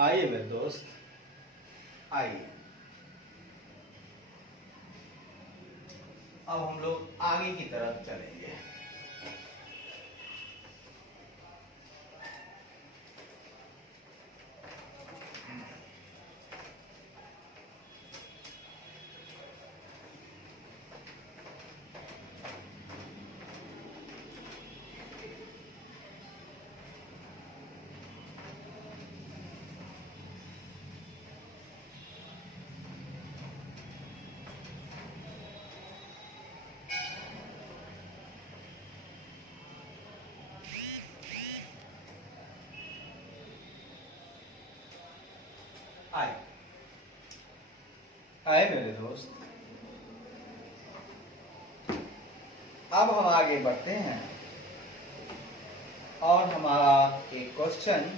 आइए मेरे दोस्त, आइए अब हम लोग आगे की तरफ चलेंगे। आए आए मेरे दोस्त, अब हम आगे बढ़ते हैं और हमारा एक क्वेश्चन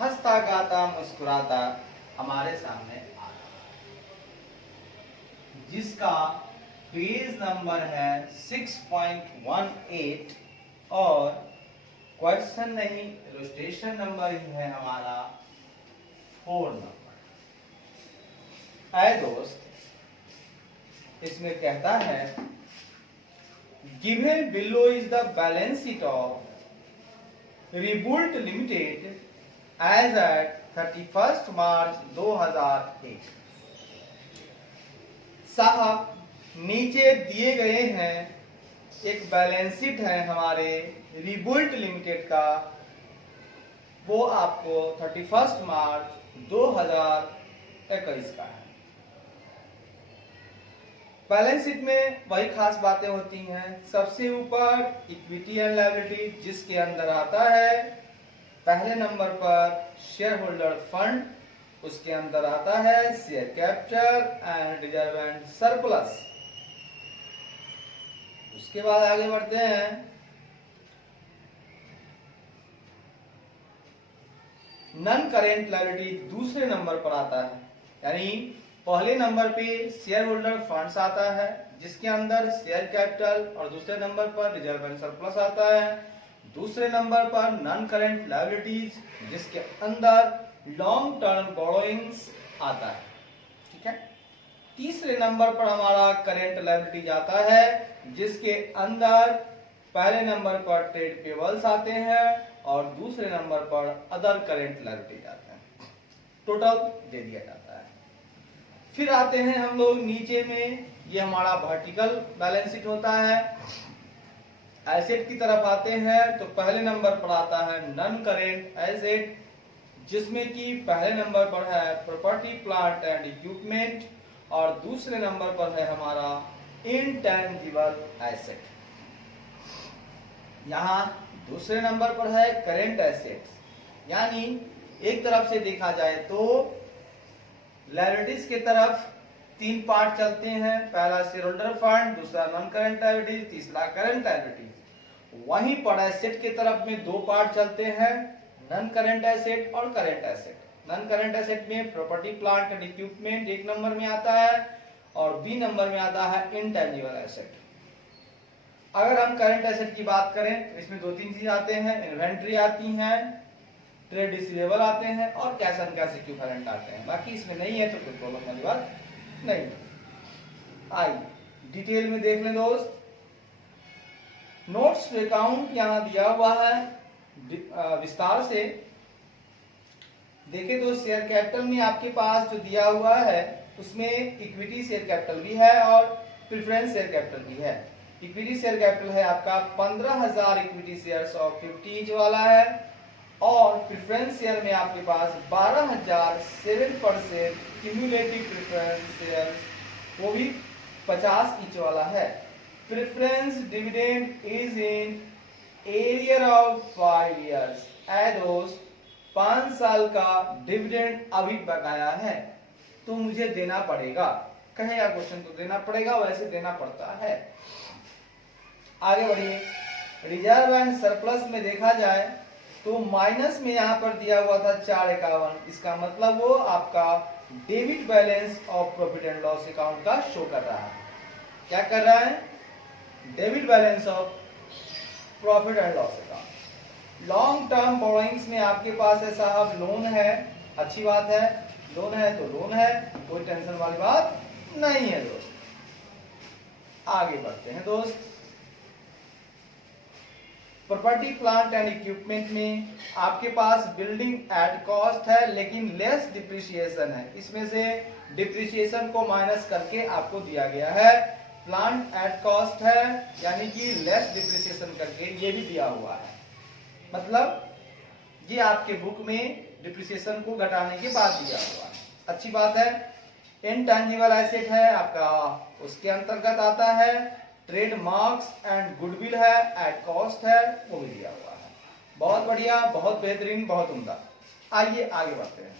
हंसता गाता मुस्कुराता हमारे सामने आ रहा है, जिसका पेज नंबर है 6.18 और क्वेश्चन नहीं, इलस्ट्रेशन नंबर ही है हमारा 4 नंबर। है दोस्त, इसमें कहता है given below is the balance sheet of Rebuilt Limited as at 31 March 2001। साहब, नीचे दिए गए हैं एक बैलेंस शीट है हमारे रिबुल्ट लिमिटेड का, वो आपको 31 मार्च 2021 का है। बैलेंस शीट में वही खास बातें होती हैं। सबसे ऊपर इक्विटी एंड लायबिलिटी, जिसके अंदर आता है पहले नंबर पर शेयर होल्डर फंड, उसके अंदर आता है share capital and reserve and surplus. उसके बाद आगे बढ़ते हैं, नॉन करेंट लायबिलिटी दूसरे नंबर पर आता है, यानी पहले नंबर पे शेयर होल्डर फंड्स आता है, जिसके अंदर शेयर कैपिटल, और दूसरे नंबर पर रिजर्व एंड सरप्लस आता है। दूसरे नंबर पर नॉन करेंट लायबिलिटीज, जिसके अंदर लॉन्ग टर्म बोरोइंग्स आता है। ठीक है। तीसरे नंबर पर हमारा करेंट लायबिलिटीज आता है, जिसके अंदर पहले नंबर पर ट्रेड पेबल्स आते हैं और दूसरे नंबर पर अदर करेंट लायबिलिटीज आते हैं। टोटल दे दिया जाता है। फिर आते हैं हम लोग नीचे में, ये हमारा वर्टिकल बैलेंस शीट होता है। एसेट की तरफ आते हैं तो पहले नंबर पर आता है नॉन करेंट एसेट, जिसमें कि पहले नंबर पर है प्रॉपर्टी प्लांट एंड इक्विपमेंट और दूसरे नंबर पर है हमारा इनटेंजिबल एसेट। यहाँ दूसरे नंबर पर है करेंट एसेट्स, यानी एक तरफ से देखा जाए तो लायबिलिटीज के तरफ 3 पार्ट चलते हैं, पहला शेयर होल्डर फंड, दूसरा नॉन करेंट लायबिलिटीज, तीसरा करेंट लायबिलिटीज। वहीं पर एसेट के तरफ में 2 पार्ट चलते हैं, नॉन करेंट एसेट और current asset. Non current asset में property plant and equipment 1 number में आता है और बी नंबर में आता है इनटेंजिबल एसेट। अगर हम करेंट एसेट की बात करें तो इसमें 2-3 चीज आते हैं, इन्वेंट्री आती है, ट्रेड रिसीवेबल आते हैं और कैश एंड कैश इक्विवेलेंट आते हैं। बाकी इसमें नहीं है तो कोई प्रॉब्लम वाली बात नहीं। आइए डिटेल में देख लें दोस्त। नोट्स टू अकाउंट यहां दिया हुआ है, विस्तार से देखें तो शेयर कैपिटल में आपके पास जो दिया हुआ है उसमें इक्विटी शेयर कैपिटल भी है और प्रेफरेंस शेयर कैपिटल भी है। इक्विटी शेयर कैपिटल है आपका 15,000 इक्विटी शेयर्स और 50 ईच वाला है, और प्रेफरेंस शेयर में आपके पास 12,000 7% क्यूमुलेटिव प्रेफरेंस शेयर, वो भी 50 ईच वाला है। Preference dividend is in arrear of 5 years. दोस्त 5 साल का डिविडेंड अभी बकाया है तो मुझे देना पड़ेगा, कहेगा क्वेश्चन तो देना पड़ेगा, वैसे देना पड़ता है। आगे बढ़िए, रिजर्व एंड सरप्लस में देखा जाए तो माइनस में यहाँ पर दिया हुआ था 451, इसका मतलब वो आपका debit balance of profit and loss account का शो कर रहा है। क्या कर रहा है? Debit balance of profit and loss account. Long term borrowings में आपके पास है साहब लोन है अच्छी बात है, लोन है तो लोन है, कोई टेंशन वाली बात नहीं है दोस्त। आगे बढ़ते हैं दोस्त। प्रॉपर्टी प्लांट एंड इक्विपमेंट में आपके पास बिल्डिंग एट कॉस्ट है लेकिन लेस डिप्रिसिएशन है, इसमें से डिप्रिसिएशन को माइनस करके आपको दिया गया है। प्लांट एट कॉस्ट है यानी कि लेस डिप्रिसिएशन करके ये भी दिया हुआ है, मतलब ये आपके बुक में डिप्रिसिएशन को घटाने के बाद दिया हुआ है। अच्छी बात है। इनटैंजिबल एसेट है आपका, उसके अंतर्गत आता है। ट्रेडमार्क्स एंड गुडविल है, एट कॉस्ट है, वो भी दिया हुआ है। बहुत बढ़िया, बहुत बेहतरीन, बहुत उम्दा। आइए आगे बढ़ते हैं।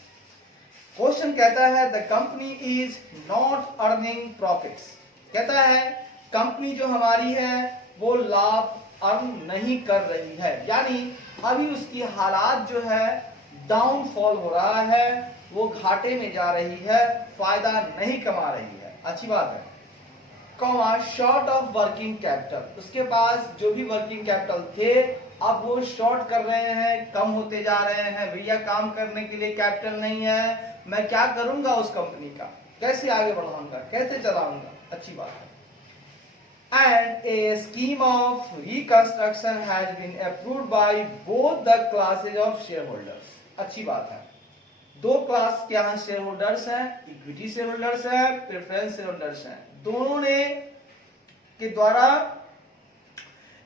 क्वेश्चन कहता है the company is not earning profits. कहता है कंपनी जो हमारी है वो लाभ अर्न नहीं कर रही है, यानी अभी उसकी हालात जो है डाउनफॉल हो रहा है, वो घाटे में जा रही है, फायदा नहीं कमा रही है। अच्छी बात है। Comma short of working capital, उसके पास जो भी वर्किंग कैपिटल थे अब वो शॉर्ट कर रहे हैं, कम होते जा रहे हैं। भैया काम करने के लिए कैपिटल नहीं है, मैं क्या करूंगा उस कंपनी का, कैसे आगे बढ़ाऊंगा, कैसे चलाऊंगा। अच्छी बात है। And a scheme of reconstruction has been approved by both the classes of shareholders. अच्छी बात है। दो क्लास के यहाँ शेयर होल्डर्स हैं, इक्विटी शेयर होल्डर्स हैं, प्रेफरेंस शेयर होल्डर्स हैं। दोनों ने के द्वारा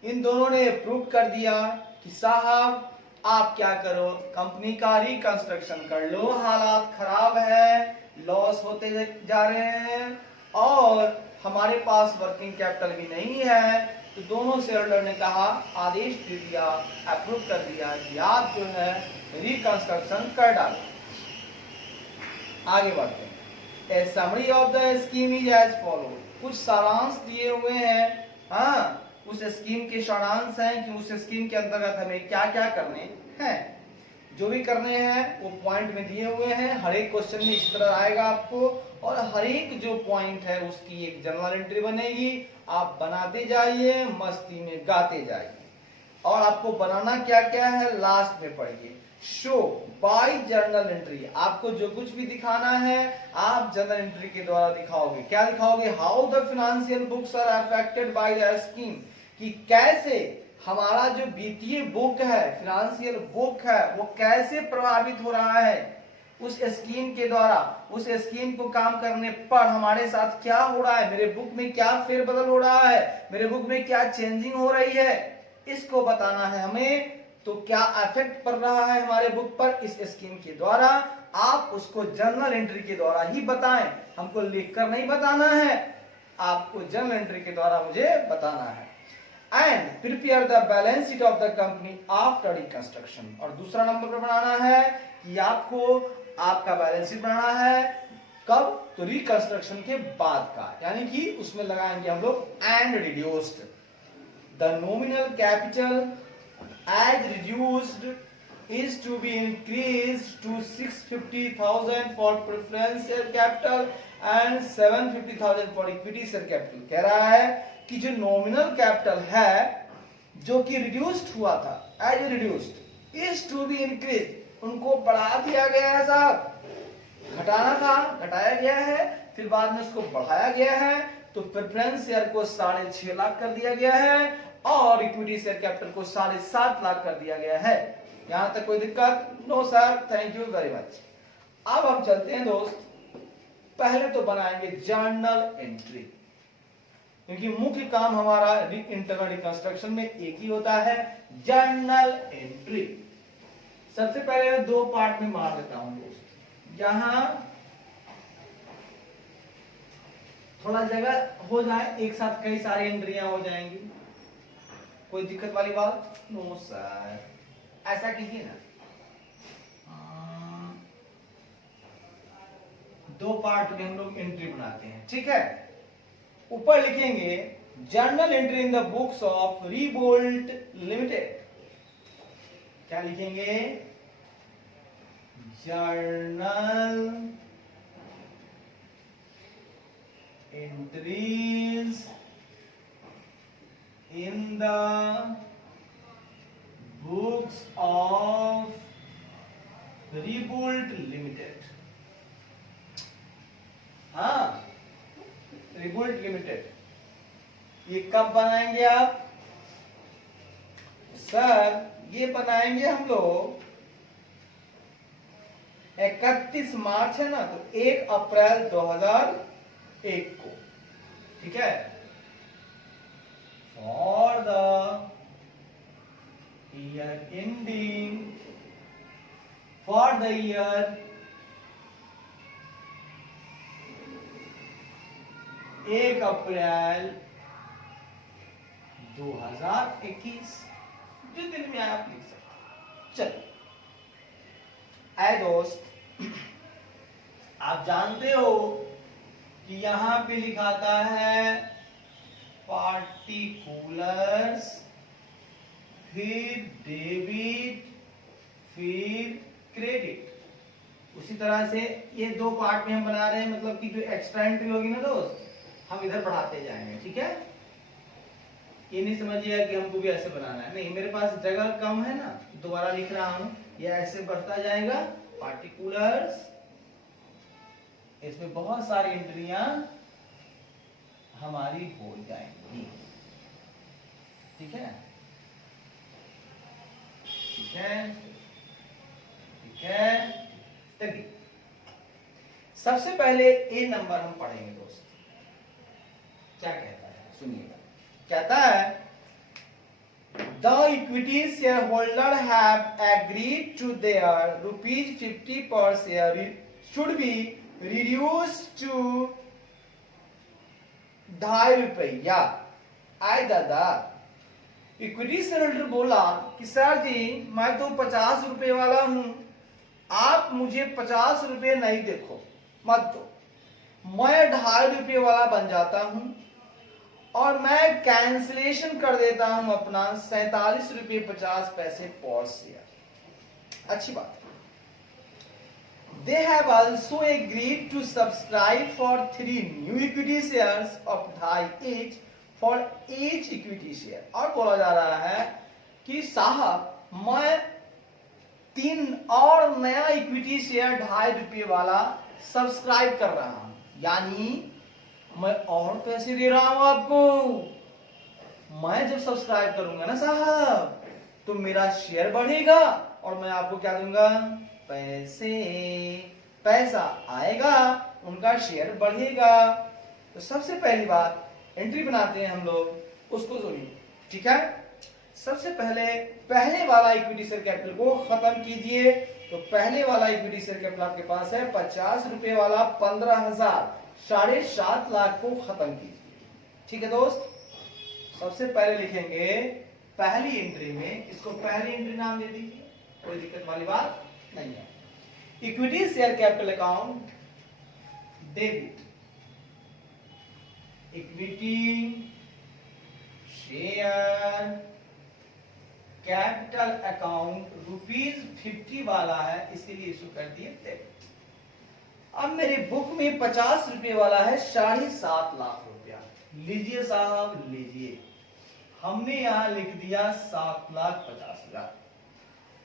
इन दोनों ने अप्रूव कर दिया कि साहब आप क्या करो, कंपनी का रिकंस्ट्रक्शन कर लो, हालात खराब है, लॉस होते जा रहे हैं और हमारे पास वर्किंग कैपिटल भी नहीं है। तो दोनों शेयर होल्डर ने कहा, आदेश दे दिया, अप्रूव कर दिया कि आप जो है रिकंस्ट्रक्शन कर डालो। आगे बढ़ते हैं। A summary of the scheme is as follow. कुछ सारांश दिए हुए हैं, हाँ उस स्कीम के सारांश हैं कि उस स्कीम के अंतर्गत हमें क्या क्या करने हैं। जो भी करने हैं वो पॉइंट में दिए हुए हैं, हर एक क्वेश्चन में इस तरह आएगा आपको, और हर एक जो पॉइंट है उसकी एक जर्नल एंट्री बनेगी। आप बनाते जाइए, मस्ती में गाते जाइए। और आपको बनाना क्या क्या है लास्ट में पढ़िए। शो बाय जर्नल एंट्री, आपको जो कुछ भी दिखाना है आप जर्नल एंट्री के द्वारा दिखाओगे। क्या दिखाओगे? How the financial books are affected by the scheme, कि कैसे हमारा जो वित्तीय बुक है, फाइनेंशियल बुक है, वो कैसे प्रभावित हो रहा है उस स्कीम के द्वारा। उस स्कीम को काम करने पर हमारे साथ क्या हो रहा है, मेरे बुक में क्या फेरबदल हो रहा है, मेरे बुक में क्या चेंजिंग हो रही है, इसको बताना है हमें। तो क्या इफेक्ट पड़ रहा है हमारे बुक पर इस स्कीम के द्वारा, आप उसको जर्नल एंट्री के द्वारा ही बताएं। हमको लिखकर नहीं बताना है, आपको जर्नल एंट्री के द्वारा मुझे बताना है। And prepare the balance sheet of the company after reconstruction, और दूसरा नंबर पर बनाना है कि आपको आपका बैलेंस शीट बनाना है कब? तो रिकंस्ट्रक्शन के बाद का, यानी कि उसमें लगाएंगे हम लोग and reduced the nominal capital as reduced is to be increased to 650,000 for preference share capital and 750,000 for equity share capital. कह रहा है कि जो नॉमिनल कैपिटल है जो कि रिड्यूस्ड हुआ था, as reduced is to be increase, उनको बढ़ा दिया गया है साहब। घटाना था, घटाया गया है, फिर बाद में उसको बढ़ाया गया है। तो प्रेफरेंस शेयर को 6.5 लाख कर दिया गया है और इक्विटी शेयर कैपिटल को 7.5 लाख कर दिया गया है। यहां तक कोई दिक्कत? No sir, thank you very much. अब हम चलते हैं दोस्त, पहले तो बनाएंगे जर्नल एंट्री, क्योंकि मुख्य काम हमारा इंटरनल रिकंस्ट्रक्शन में एक ही होता है, जर्नल एंट्री। सबसे पहले मैं दो पार्ट में मार देता हूं दोस्त, यहां थोड़ा जगह हो जाए, एक साथ कई सारी एंट्रियां हो जाएंगी। कोई दिक्कत वाली बात? नो सर, ऐसा कीजिए ना, दो पार्ट में हम लोग एंट्री बनाते हैं, ठीक है। ऊपर लिखेंगे journal entry in the books of Rebuilt Limited. क्या लिखेंगे? Journal entries in the books of Rebuilt Limited. हाँ, रिबुल्ट लिमिटेड। ये कब बनाएंगे आप? सर ये बनाएंगे हम लोग 31 मार्च है ना, तो 1 अप्रैल 2001 को, ठीक है। For the year ending, for the year 1 अप्रैल 2021, जो दिन में आप लिख सकते। चलो ऐ दोस्त, आप जानते हो कि यहां पे लिखाता है पार्टिकुलर्स, फिर डेबिट, फिर क्रेडिट। उसी तरह से ये 2 पार्ट में हम बना रहे हैं, मतलब कि जो एक्स्ट्रा एंट्री होगी ना दोस्त, हम इधर बढ़ाते जाएंगे, ठीक है। ये नहीं समझिएगा कि हमको भी ऐसे बनाना है, नहीं, मेरे पास जगह कम है ना, दोबारा लिख रहा हूं। ये ऐसे बढ़ता जाएगा, पार्टिकुलर्स, इसमें बहुत सारी एंट्रियां हमारी हो जाएंगी, ठीक है, ठीक है, ठीक है। देखिए, सबसे पहले ए नंबर हम पढ़ेंगे दोस्त। क्या कहता है सुनिएगा। कहता है the equity shareholder have agreed to their ₹50 per share should be reduced to ₹2.5। आए दादा, इक्विटी शेयरहोल्डर बोला कि सर जी मैं तो 50 रुपए वाला हूं, आप मुझे 50 रुपए नहीं देखो, मत दो, मैं ₹2.5 वाला बन जाता हूं और मैं कैंसिलेशन कर देता हूं अपना ₹47.50 पर शेयर। अच्छी बात है। They have also agreed to subscribe for 3 new equity shares of ₹2.5 each for each equity share। और बोला जा रहा है कि साहब मैं 3 और नया इक्विटी शेयर ₹2.5 वाला सब्सक्राइब कर रहा हूं, यानी मैं और पैसे दे रहा हूं आपको। मैं जब सब्सक्राइब करूंगा ना साहब, तो मेरा शेयर बढ़ेगा और मैं आपको क्या दूंगा? पैसे। पैसा आएगा, उनका शेयर बढ़ेगा। तो सबसे पहली बात एंट्री बनाते हैं हम लोग, उसको सुनिए, ठीक है। सबसे पहले वाला इक्विटी शेयर कैपिटल को खत्म कीजिए। तो पहले वाला इक्विटी शेयर कैपिटल आपके पास है 50 रुपए वाला 15,000, 7.5 लाख को खत्म कीजिए, ठीक है दोस्त। सबसे पहले लिखेंगे पहली एंट्री में, इसको पहली एंट्री नाम दे दीजिए, कोई दिक्कत वाली बात नहीं है। Equity share capital account debit, equity share capital account ₹50 वाला है, इसीलिए इसको कर दिए डेबिट। अब मेरे बुक में 50 रुपए वाला है 7.5 लाख रुपया। लीजिए साहब लीजिए, हमने यहां लिख दिया 7,50,000।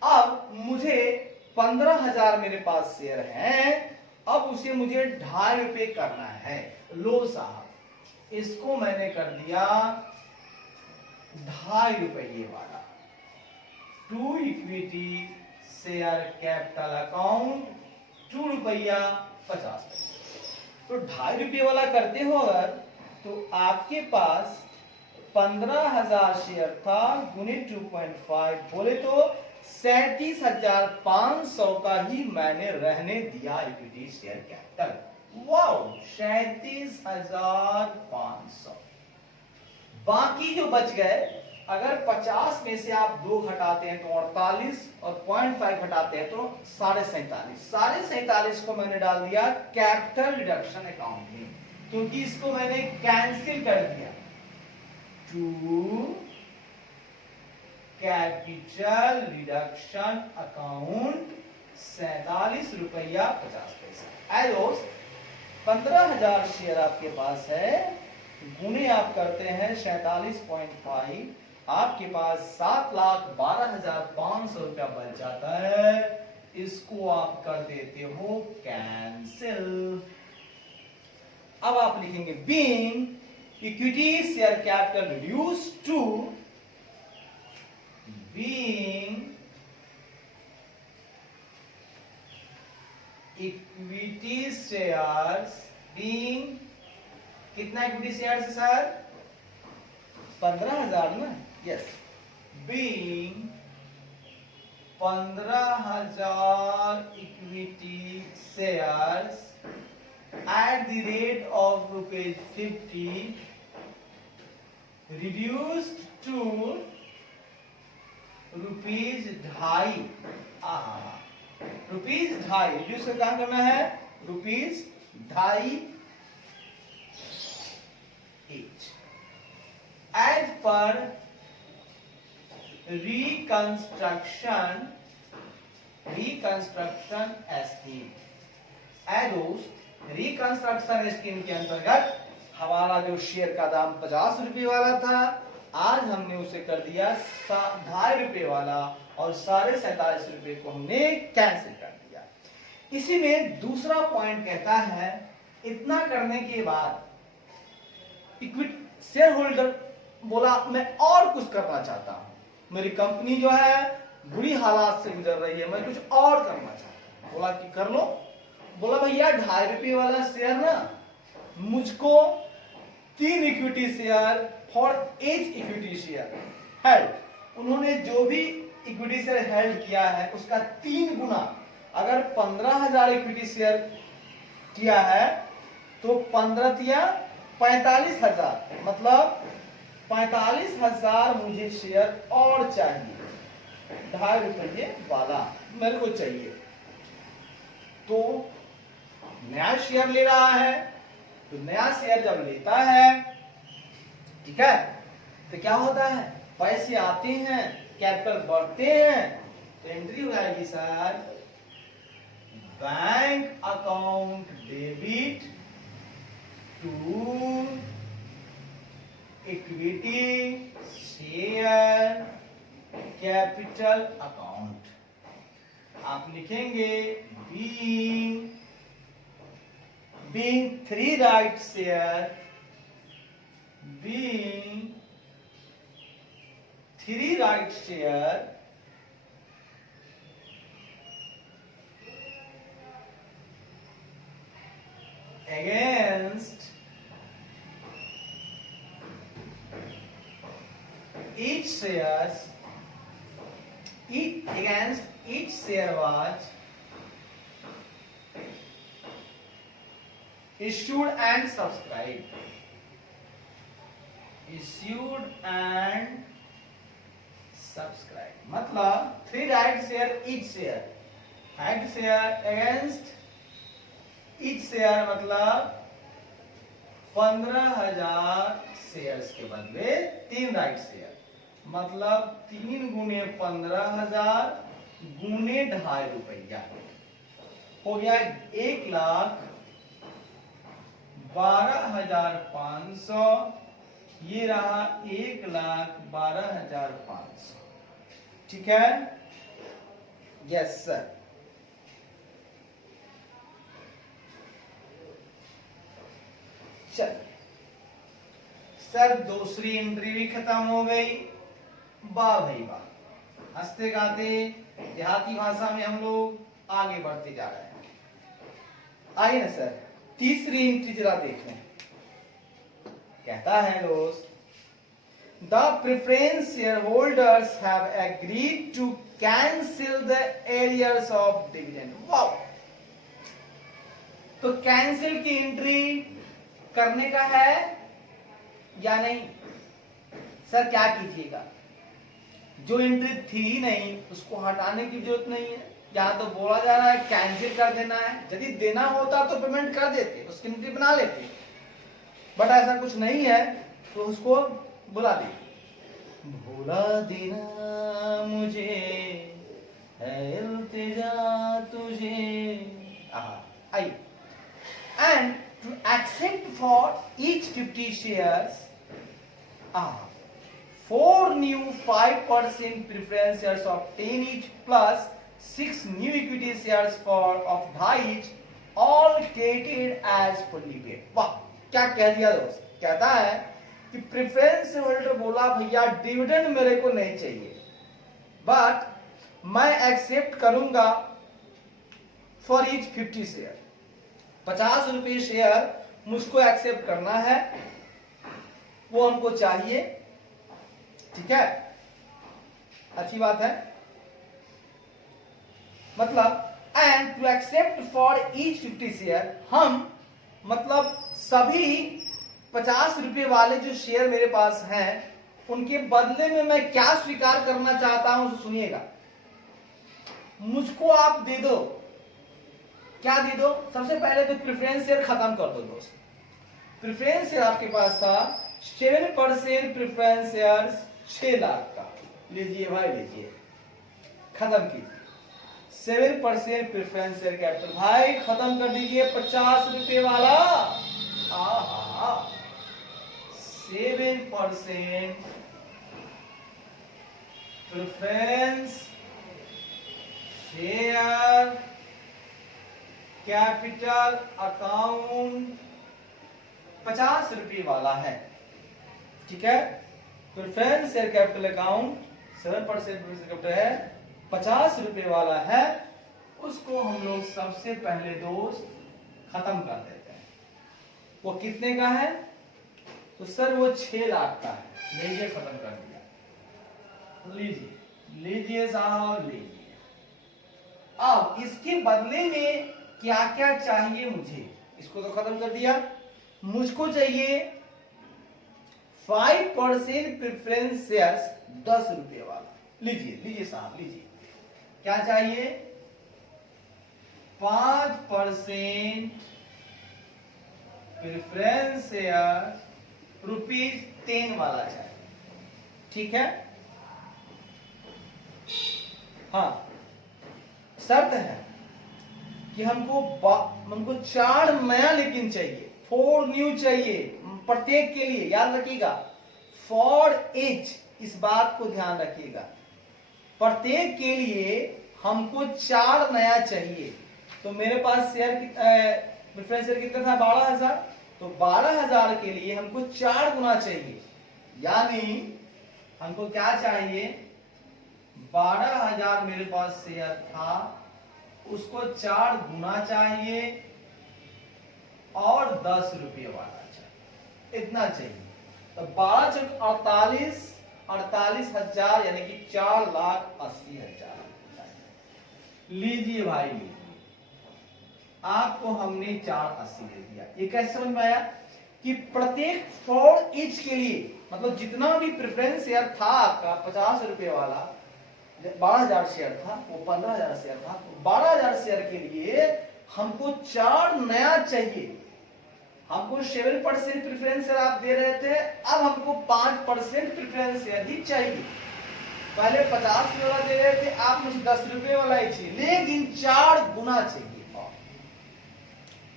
अब मुझे 15,000 मेरे पास शेयर हैं, अब उसे मुझे ₹2.5 करना है। लो साहब, इसको मैंने कर दिया ₹2.5 वाला, to equity share capital account ₹2.50। तो ₹2.5 वाला करते हो अगर, तो आपके पास 15,000 शेयर था, गुणित 2.5 बोले तो 37,500 का ही मैंने रहने दिया इक्विटी शेयर कैपिटल। वाओ, 37,500। बाकी जो बच गए, अगर 50 में से आप 2 घटाते हैं तो 48 और 0.5 घटाते हैं तो 47.5। 47.5 को मैंने डाल दिया कैपिटल रिडक्शन अकाउंट में, क्योंकि इसको मैंने कैंसिल कर दिया। To capital reduction account ₹47.50। दोस्त 15,000 शेयर आपके पास है, गुणे आप करते हैं 47.5, आपके पास 7,12,500 रुपया बच जाता है। इसको आप कर देते हो कैंसिल। अब आप लिखेंगे being equity share capital reduce to, being equity shares, being कितना इक्विटी शेयर है सर? 15,000 ना, yes, being 15,000 equity shares at the rate of ₹50 reduced to ₹2.50। ₹2.50 reduce का क्या करना है? ₹2.50 each as per reconstruction scheme। Reconstruction scheme के अंतर्गत हमारा जो शेयर का दाम 50 रुपए वाला था, आज हमने उसे कर दिया 2.5 रुपए वाला और 47.5 रुपए को हमने कैंसिल कर दिया। इसी में दूसरा पॉइंट कहता है, इतना करने के बाद इक्विटी शेयर होल्डर बोला मैं और कुछ करना चाहता हूं, मेरी कंपनी जो है बुरी हालात से गुजर रही है, मैं कुछ और करना चाहता हूं। बोला कि कर लो। बोला भैया 2.5 रुपए वाला शेयर ना, मुझको 3 equity share for H equity share held, उन्होंने जो भी इक्विटी शेयर हेल्ड किया है उसका 3 गुना, अगर 15,000 इक्विटी शेयर किया है तो 15 तिया 45,000, मतलब 45,000 मुझे शेयर और चाहिए, 2.5 रुपये वाला मेरे को चाहिए। तो नया शेयर ले रहा है, तो नया शेयर जब लेता है, ठीक है, तो क्या होता है, पैसे आते हैं, कैपिटल बढ़ते हैं, तो एंट्री हो जाएगी sir bank account debit to equity share capital account. आप लिखेंगे being 3 right share, being 3 right share against each shares, against each share was issued and subscribed, issued and subscribed, मतलब 3 right share each share, right share against each share मतलब 15,000 shares के बदले 3 right share, मतलब 3 गुने 15,000 गुने 2.5 रुपया हो गया 1,12,500, ये रहा 1,12,500, ठीक है, यस सर। चल सर, दूसरी एंट्री भी खत्म हो गई, वाह भाई वाह, हंसते गाते देहाती भाषा में हम लोग आगे बढ़ते जा रहे हैं। आइए ना सर, तीसरी एंट्री जरा देखें। कहता है दोस्त, the preference share holders have agreed to cancel the arrears of dividend. Wow, तो कैंसिल की एंट्री करने का है या नहीं? सर क्या कीजिएगा, जो एंट्री थी ही नहीं उसको हटाने की जरूरत नहीं है, यहाँ तो बोला जा रहा है कैंसिल कर देना है। यदि देना होता तो पेमेंट कर देते, उसकी एंट्री बना लेते, बट ऐसा कुछ नहीं है तो उसको बुला दे। भुला देना मुझे है इल्तिजा तुझे, आई and to accept for each 50 shares 4 new 5% preference shares of 10 each plus 6 new equity shares for of 2.5 all created as fully paid। वाह, क्या कह दिया दोस्त। कहता है कि प्रेफरेंस होल्डर बोला भैया डिविडेंड मेरे को नहीं चाहिए, बट मैं एक्सेप्ट करूंगा फॉर ईच 50 शेयर, 50 रुपए शेयर मुझको एक्सेप्ट करना है, वो हमको चाहिए। ठीक है, अच्छी बात है। मतलब and to accept for each 50 share, हम मतलब सभी 50 रुपए वाले जो शेयर मेरे पास हैं उनके बदले में मैं क्या स्वीकार करना चाहता हूं, सुनिएगा। मुझको आप दे दो, क्या दे दो? सबसे पहले तो प्रेफरेंस शेयर खत्म कर दो दोस्त। प्रेफरेंस शेयर आपके पास था 7% प्रेफरेंस शेयर 6 लाख का, लीजिए भाई लीजिए, खत्म कीजिए। 7% प्रेफरेंस शेयर कैपिटल भाई खत्म कर दीजिए, 50 रुपए वाला। 7% प्रेफरेंस शेयर कैपिटल अकाउंट 50 रुपए वाला है। ठीक है, preference share capital account 7% capital है, 50 रुपए वाला है, उसको हम लोग सबसे पहले दोस्त खत्म कर देते हैं। वो कितने का है? तो सर वो 6 लाख का है। लीजिए, खत्म कर दिया, लीजिए लीजिए साहब लीजिए। अब इसके बदले में क्या क्या चाहिए मुझे, इसको तो खत्म कर दिया। मुझको चाहिए 5% प्रेफरेंस शेयर्स 10 रुपए वाला। लीजिए लीजिए साहब लीजिए, क्या चाहिए? 5% प्रेफरेंस शेयर ₹10 वाला चाहिए। ठीक है, हाँ, शर्त है कि हमको 4 नया लेकिन चाहिए, 4 न्यू चाहिए प्रत्येक के लिए। याद रखिएगा, फॉर ईच, इस बात को ध्यान रखिएगा, प्रत्येक के लिए हमको 4 नया चाहिए। तो मेरे पास शेयर प्रेफरेंस शेयर कितना था? 12,000। तो 12,000 के लिए हमको 4 गुना चाहिए, यानी हमको क्या चाहिए? 12,000 मेरे पास शेयर था, उसको 4 गुना चाहिए और 10 रुपये वाला चाहिए, इतना चाहिए। तो 12 चौक 48, 48,000 यानी कि 4,80,000। लीजिए भाई लीजिए, आपको हमने 480 दे दिया। ये कैसे समझ में आया कि प्रत्येक फॉर ईच के लिए, मतलब जितना भी प्रेफरेंस शेयर था आपका 50 रुपए वाला, 12,000 शेयर था, वो 15,000 शेयर था, तो 12,000 शेयर के लिए हमको 4 नया चाहिए। हमको 7% प्रेफरेंस शेयर आप दे रहे थे, अब हमको 5% प्रेफरेंस शेयर ही चाहिए। पहले 50 रुपए वाला दे रहे थे, आप मुझे 10 रुपए वाला ही चाहिए, लेकिन 4 गुना चाहिए,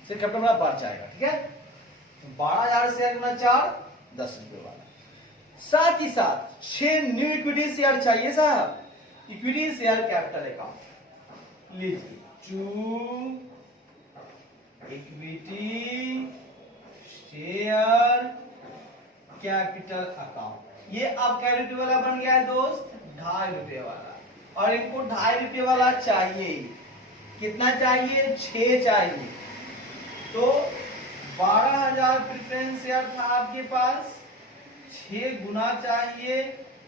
फिर कैपिटल में बढ़ जाएगा। ठीक है, तो 12,000 शेयर गुना 4, 10 रुपए वाला। साथ ही साथ 6 न्यू इक्विटी शेयर चाहिए साहब, इक्विटी शेयर कैपिटल अकाउंट। लीजिए, 2 इक्विटी शेयर कैपिटल अकाउंट। ये अब क्या रुपए वाला बन गया है दोस्त? 2.5 रुपए वाला। और इनको 2.5 रुपए वाला चाहिए। कितना चाहिए? 6 चाहिए। तो 12,000 प्रेफरेंस शेयर था आपके पास, 6 गुना चाहिए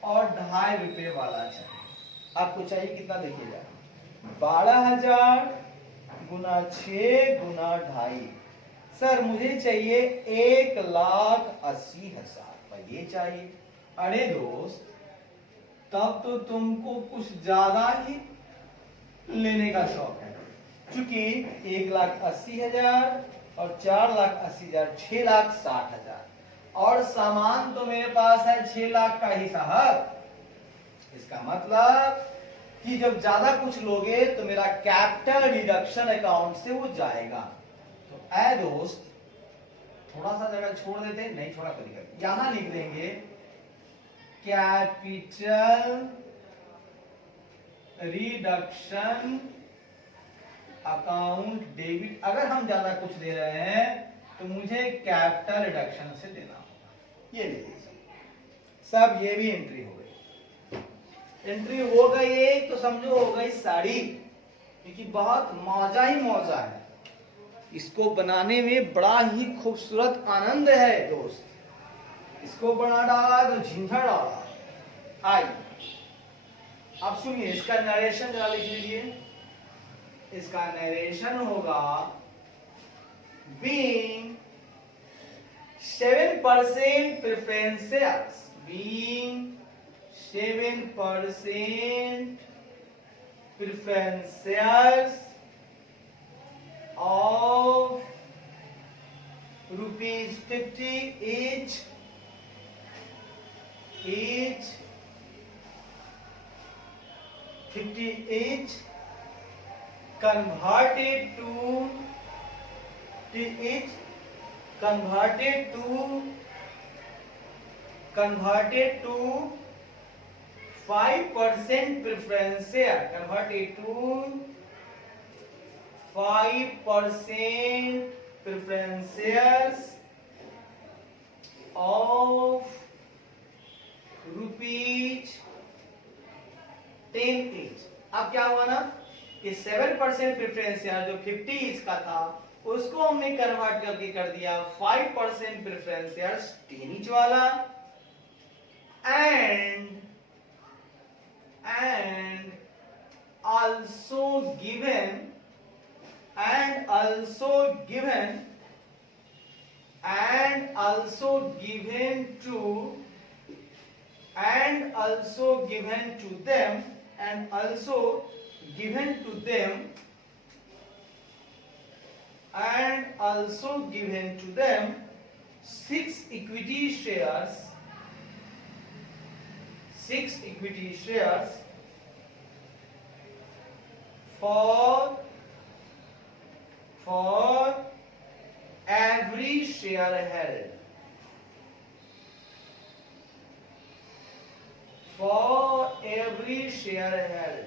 और 2.5 रुपए वाला चाहिए। आपको चाहिए कितना? देखिएगा, 12,000 गुना 6 गुना 2.5। सर मुझे चाहिए 1,80,000 ये चाहिए। अरे दोस्त, तब तो तुमको कुछ ज्यादा ही लेने का शौक है, क्योंकि 1,80,000 और 4,80,000 6,60,000, और सामान तो मेरे पास है 6 लाख का ही साहब। इसका मतलब कि जब ज्यादा कुछ लोगे तो मेरा कैपिटल डिडक्शन अकाउंट से वो जाएगा। तो ऐ दोस्त, थोड़ा सा जगह छोड़ देते, नहीं छोड़ा करिएगा, यहां लिख देंगे कैपिटल रिडक्शन अकाउंट डेबिट, अगर हम ज्यादा कुछ दे रहे हैं तो मुझे कैपिटल रिडक्शन से देना होगा। ये ले लीजिए, सब ये भी एंट्री हो गई। एंट्री हो गई तो समझो हो गई साड़ी, क्योंकि बहुत मौजा ही मौजा है, इसको बनाने में बड़ा ही खूबसूरत आनंद है दोस्त। इसको बना डाला तो झिंझड़ डाला। आई अब सुनिए, इसका नरेशन जरा लिख लीजिए। इसका नरेशन होगा being 7% preferences, being 7% preferences of rupees 50 each converted to 5% preference share, converted to 5% preference shares of rupees 10 each। अब क्या हुआ ना कि 7% प्रेफरेंस शेयर जो 50 इसका था उसको हमने कन्वर्ट करके कर दिया 5% प्रेफरेंस शेयर 10 ईच वाला, and also given to them 6 equity shares for every share held,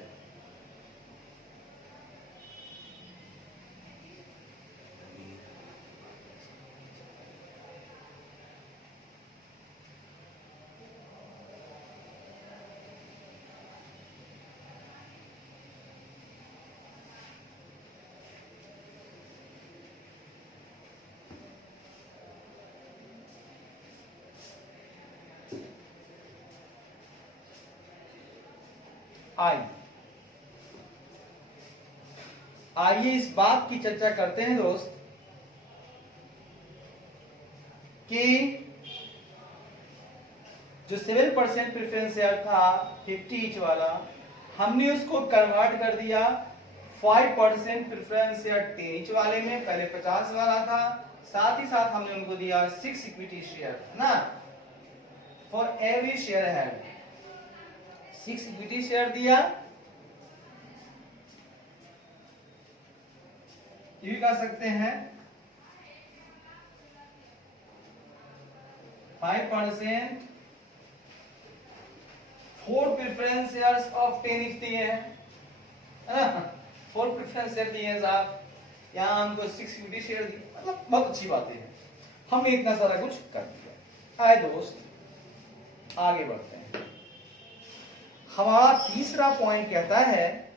आइए इस बात की चर्चा करते हैं दोस्त कि जो 7% प्रेफरेंस शेयर था 50 ईच वाला, हमने उसको कन्वर्ट कर दिया 5% प्रेफरेंस शेयर 10 ईच वाले में। पहले 50 वाला था, साथ ही साथ हमने उनको दिया 6 इक्विटी शेयर ना, for every share held 6 equity share दिया। ये भी कह सकते हैं 5% 4 प्रेफरेंस शेयर्स ऑफ 10 ईच दिए हैं, 4 प्रेफरेंस शेयर दिए हैं साहब, यहाँ हमको 6 इक्विटी शेयर दी, मतलब बहुत अच्छी बातें हैं, हमने इतना सारा कुछ कर दिया। आए दोस्त आगे बढ़ते हैं। हमारा तीसरा पॉइंट कहता है,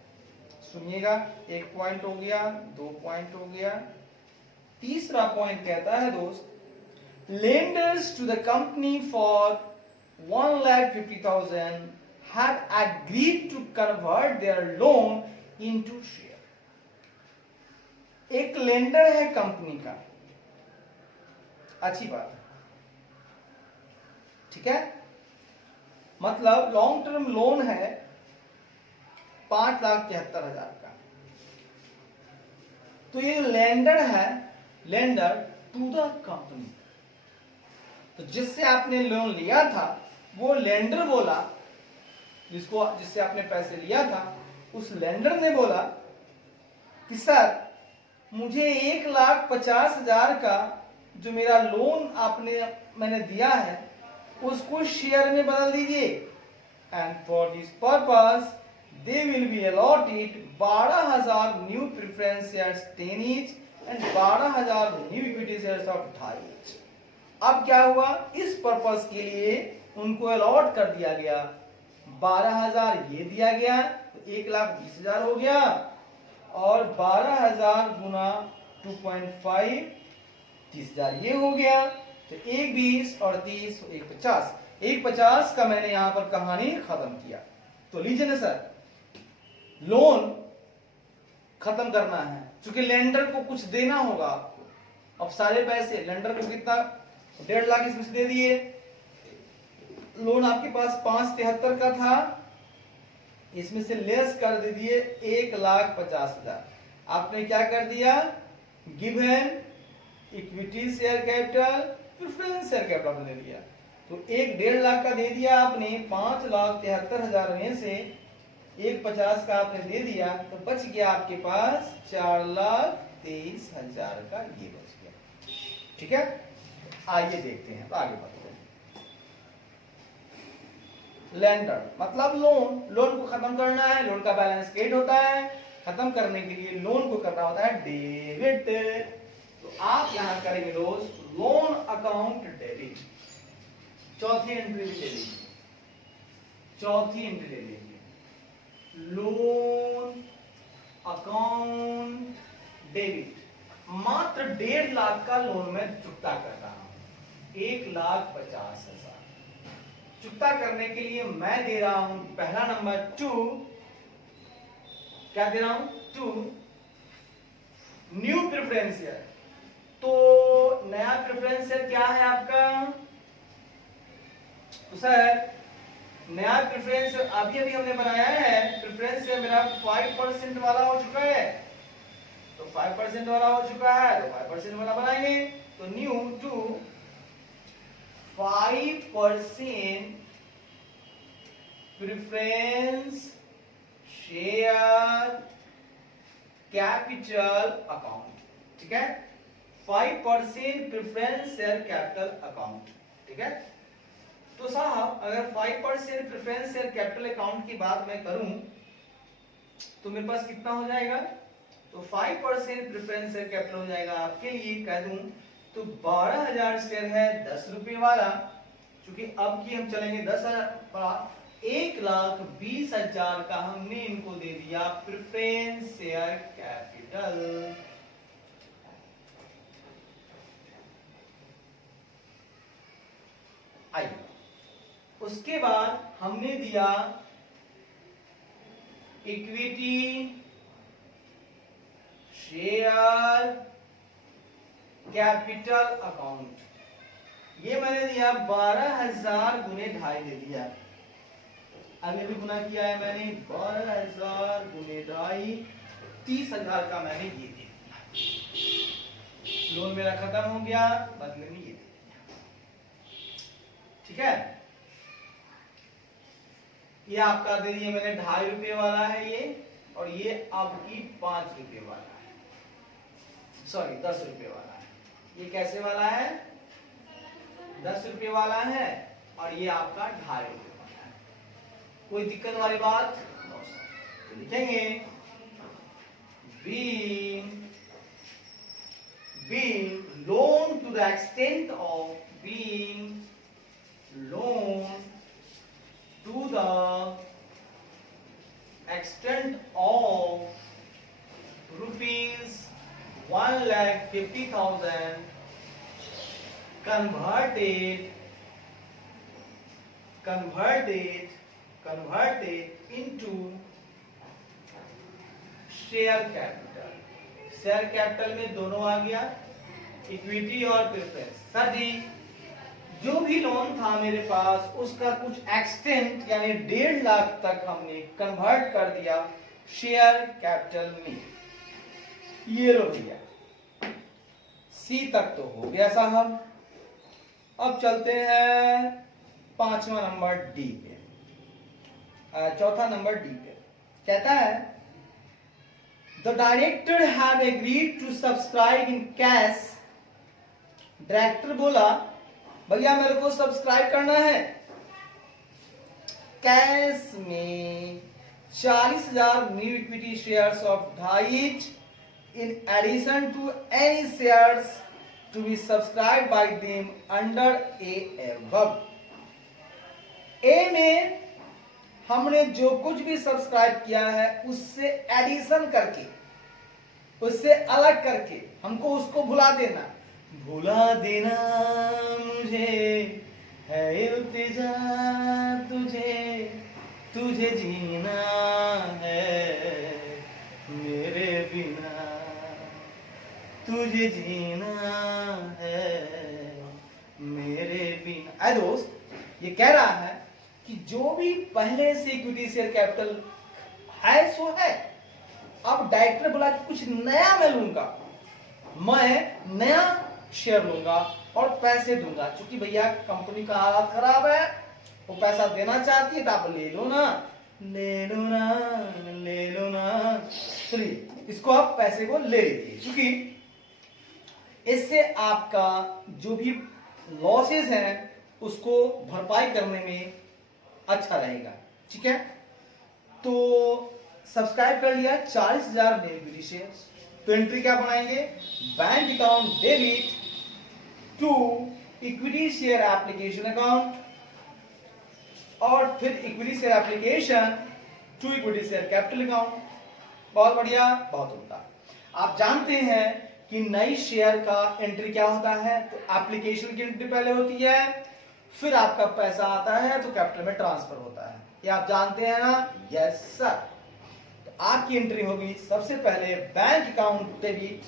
सुनिएगा, 1 पॉइंट हो गया, 2 पॉइंट हो गया, तीसरा पॉइंट कहता है दोस्त, lenders to the company for 1,50,000 had agreed to convert their loan into share। एक लेंडर है कंपनी का, अच्छी बात है, ठीक है, मतलब लॉन्ग टर्म लोन है 5,73,000 का, तो ये लेंडर है, लेंडर टू द कंपनी, तो जिससे आपने लोन लिया था वो लेंडर बोला, जिससे आपने पैसे लिया था उस लेंडर ने बोला कि सर मुझे 1,50,000 का जो मेरा लोन मैंने दिया है उसको शेयर में बदल दीजिए, and for this purpose they will be allotted 12,000 new preference shares 10 each and 12,000 new equity shares of 2.5 each। अब क्या हुआ, इस पर्पस के लिए उनको अलॉट कर दिया गया, 12,000 ये दिया गया तो 1,20,000 हो गया, और 12,000 गुना 2.5 30,000 ये हो गया, तो 1,20 और 30 1,50। 1,50 का मैंने यहां पर कहानी खत्म किया। तो लीजिए ना सर, लोन खत्म करना है, क्योंकि लेंडर को कुछ देना होगा आपको। अब सारे पैसे लेंडर को कितना 1.5 लाख इसमें से दे दिए, लोन आपके पास 573 का था, इसमें से लेस कर दे दिए 1,50,000। आपने क्या कर दिया, given equity share capital preference share capital दे दिया। तो 1.5 लाख का दे दिया आपने, 5,73,000 में से 1,50 का आपने दे दिया, तो बच गया आपके पास 4,23,000 का, ये बच गया। ठीक है, आइए देखते हैं, तो आगे बढ़ते हैं। लेंडर मतलब लोन, लोन को खत्म करना है, लोन का बैलेंस क्रिएट होता है, खत्म करने के लिए लोन को करना होता है डेबिट। तो आप यहां करेंगे दोस्त लोन अकाउंट डेबिट, चौथी एंट्री ले लीजिए, चौथी एंट्री ले लीजिए, लोन अकाउंट डेबिट। मात्र 1.5 लाख का लोन में चुकता कर रहा हूं, 1,50,000 चुकता करने के लिए मैं दे रहा हूं पहला नंबर 2, क्या दे रहा हूं 2 न्यू प्रेफरेंस शेयर। तो नया प्रेफरेंस शेयर क्या है आपका, तो सर नया प्रेफरेंस अभी अभी हमने बनाया है, प्रेफरेंस शेयर मेरा 5% वाला हो चुका है, तो 5% वाला हो चुका है, तो 5% वाला बनाएंगे। तो new to 5% preference share capital account. ठीक है, 5% प्रेफरेंस शेयर कैपिटल अकाउंट। ठीक है, तो साहब अगर 5% प्रेफरेंस शेयर कैपिटल अकाउंट की बात मैं करूं तो मेरे पास कितना हो जाएगा, तो 5% प्रेफरेंस शेयर कैपिटल हो जाएगा आपके लिए कह दूं तो 12,000 शेयर है 10 रुपए वाला, क्योंकि अब की हम चलेंगे 10,000, 1,20,000 का हमने इनको दे दिया प्रेफरेंस शेयर कैपिटल। आइए उसके बाद हमने दिया इक्विटी शेयर कैपिटल अकाउंट, ये मैंने दिया 12,000 गुने 2.5 दे दिया। आगे भी गुना किया है मैंने, 12,000 गुने 2.5 30,000 का मैंने ये दे दिया। लोन मेरा खत्म हो गया, बदले में ये दे दिया। ठीक है, ये आपका दे दिया मैंने 2.5 रुपये वाला है ये, और ये आपकी 5 रुपये वाला है, सॉरी 10 रुपये वाला है। ये कैसे वाला है, 10 रुपये वाला है, और ये आपका 2.5 रुपये वाला है। कोई दिक्कत वाली बात तो लिखेंगे being loan to the extent of being loan to the extent of rupees 1,50,000 converted into share capital. Share capital में दोनों आ गया, इक्विटी और प्रेफरेंस। सर जी जो भी लोन था मेरे पास उसका कुछ एक्सटेंट यानी 1.5 लाख तक हमने कन्वर्ट कर दिया शेयर कैपिटल में, ये लो भैया। सी तक तो हो गया साहब। अब चलते हैं 5वां नंबर डी पे, चौथा नंबर डी पे। कहता है The director have agreed to subscribe in cash। Director बोला भैया मेरे को सब्सक्राइब करना है कैश में 40,000 new equity shares of diet in addition to any shares to be subscribed by them under A above. A में हमने जो कुछ भी सब्सक्राइब किया है उससे एडिशन करके, उससे अलग करके हमको उसको भुला देना मुझे है इल्तिजा तुझे जीना है मेरे बिना, तुझे जीना है मेरे बिना। दोस्त ये कह रहा है कि जो भी पहले से इक्विटी शेयर कैपिटल है सो है, अब डायरेक्टर बोला कि कुछ नया मैं लूंगा, मैं नया शेयर लूंगा और पैसे दूंगा। क्योंकि भैया कंपनी का हालात खराब है, वो पैसा देना चाहती है तो आप ले लो ना, ले लो ना, ले लो ना। चलिए इसको आप पैसे को ले लीजिए, क्योंकि इससे आपका जो भी लॉसेस हैं उसको भरपाई करने में अच्छा रहेगा। ठीक है, तो सब्सक्राइब कर लिया 40,000 नए इक्विटी शेयर्स। तो एंट्री क्या बनाएंगे? Bank account debit to equity share application account, और फिर equity share application to equity share capital account. बहुत बढ़िया, बहुत उम्दा। आप जानते हैं कि नई शेयर का एंट्री क्या होता है? तो एप्लीकेशन की एंट्री पहले होती है, फिर आपका पैसा आता है तो कैपिटल में ट्रांसफर होता है। ये आप जानते हैं ना? Yes sir. तो आपकी एंट्री होगी सबसे पहले बैंक अकाउंट डेबिट,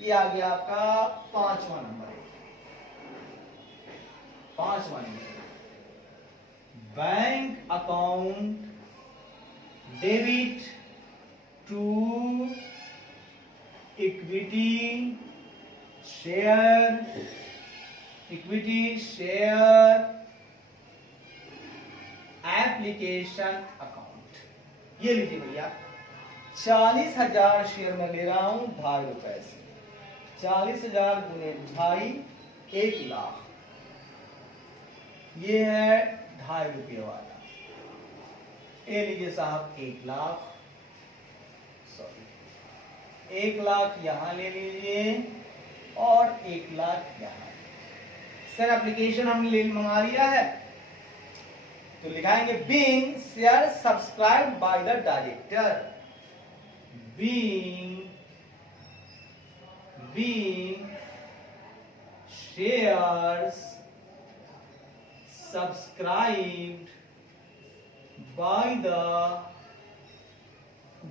ये आ गया आपका 5वां नंबर, 5वां नंबर bank account debit to equity share application account. ये लीजिए भैया, 40,000 शेयर में ले रहा हूं ₹2.5 से। 40,000 गुने 2.5 1 लाख, ये है ₹2.5 वाला। ये लीजिए साहब 1 लाख, सॉरी 1 लाख यहां ले लीजिए और 1 लाख यहां। सर एप्लीकेशन हमने मंगा लिया है तो लिखाएंगे being share subscribe by the director, being shares subscribed by the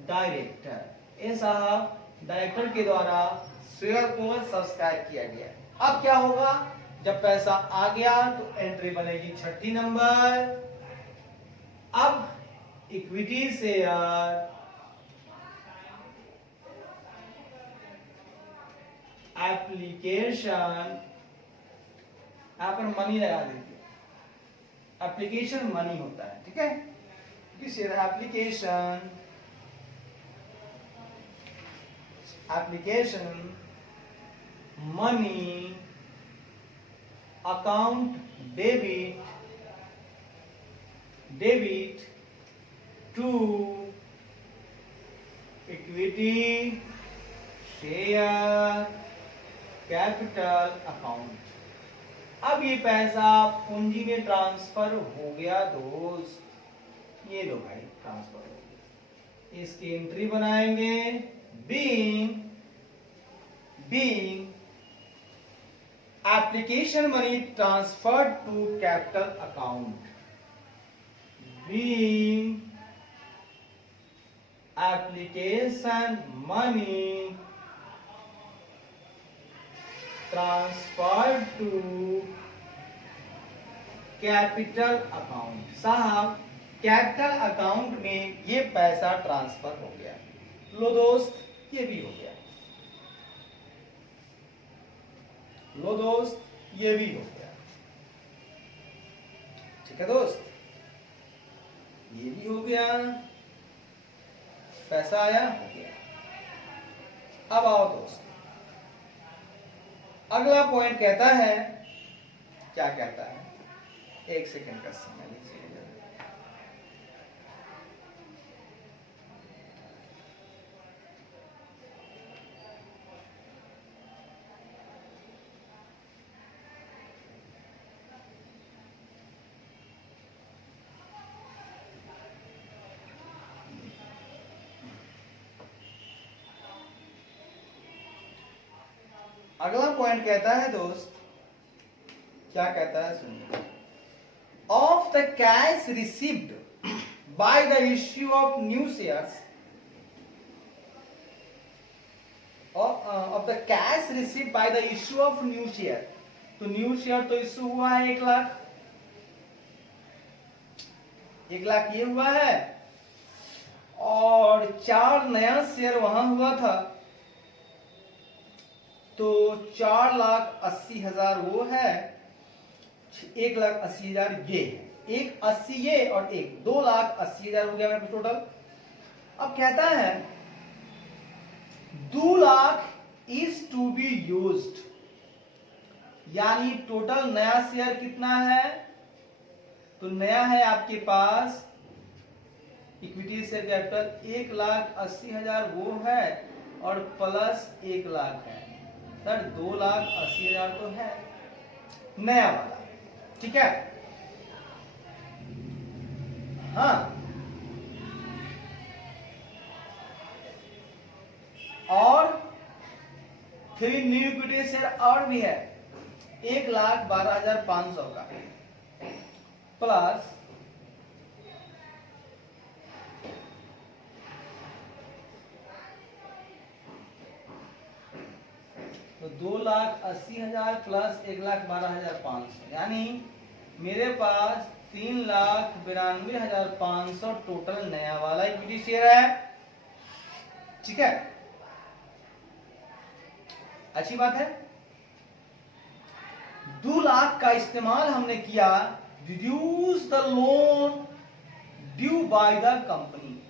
director. ये साहब डायरेक्टर के द्वारा शेयर को सब्सक्राइब किया गया। अब क्या होगा? जब पैसा आ गया तो एंट्री बनेगी 6 नंबर। अब इक्विटी शेयर एप्लीकेशन, यहां पर मनी लगा दीजिए, एप्लीकेशन मनी होता है, ठीक है? Share application money account debit to equity share capital account. अब ये पैसा पूंजी में ट्रांसफर हो गया दोस्त, ये लो भाई ट्रांसफर हो गया। इसकी एंट्री बनाएंगे being application money transferred to capital account, being application money transferred to capital account. साहब कैपिटल अकाउंट में ये पैसा ट्रांसफर हो गया। लो दोस्त ये भी हो गया, लो दोस्त ये भी हो गया। ठीक है दोस्त, ये भी हो गया, पैसा आया, हो गया। अब आओ दोस्त, अगला पॉइंट कहता है, क्या कहता है? 1 सेकंड का समय लीजिए। अगला पॉइंट कहता है दोस्त, क्या कहता है सुनिए, of the cash received by the issue of new shares, of the cash received by the issue of new share. तो न्यू शेयर तो इश्यू हुआ है 1 लाख, 1 लाख ये हुआ है, और 4 नया शेयर वहां हुआ था, तो 4,80,000 वो है, 1,80,000 ये है, 1,80 ये और 2,80,000 हो गया मेरे टोटल। अब कहता है 2 lakh is to be used, यानी टोटल नया शेयर कितना है, तो नया है आपके पास इक्विटी शेयर कैपिटल 1,80,000 वो है, और प्लस 1 लाख है, सर 2,80,000 तो है नया वाला, ठीक है। हाँ, और फिर न्यू इक्विटी शेयर और भी है 1,12,500 का, प्लस तो 2,80,000 प्लस 1,12,500, यानी मेरे पास 3,92,500 टोटल नया वाला इक्विटी शेयर है, ठीक है, अच्छी बात है। 2 लाख का इस्तेमाल हमने किया reduce the loan due by the company.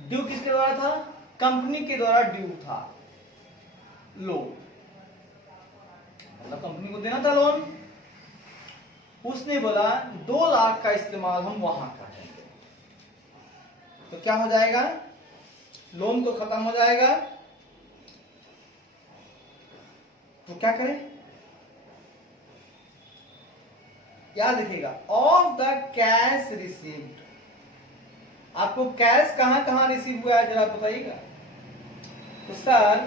Due किसके द्वारा था, कंपनी के द्वारा ड्यू था लोन, मतलब कंपनी को देना था लोन। उसने बोला 2 लाख का इस्तेमाल हम वहां करेंगे, तो क्या हो जाएगा, लोन तो खत्म हो जाएगा, तो क्या करें, क्या दिखेगा, ऑफ द कैश रिसीव्ड। आपको कैश कहां कहां रिसीव हुआ है जरा बताइएगा। तो सर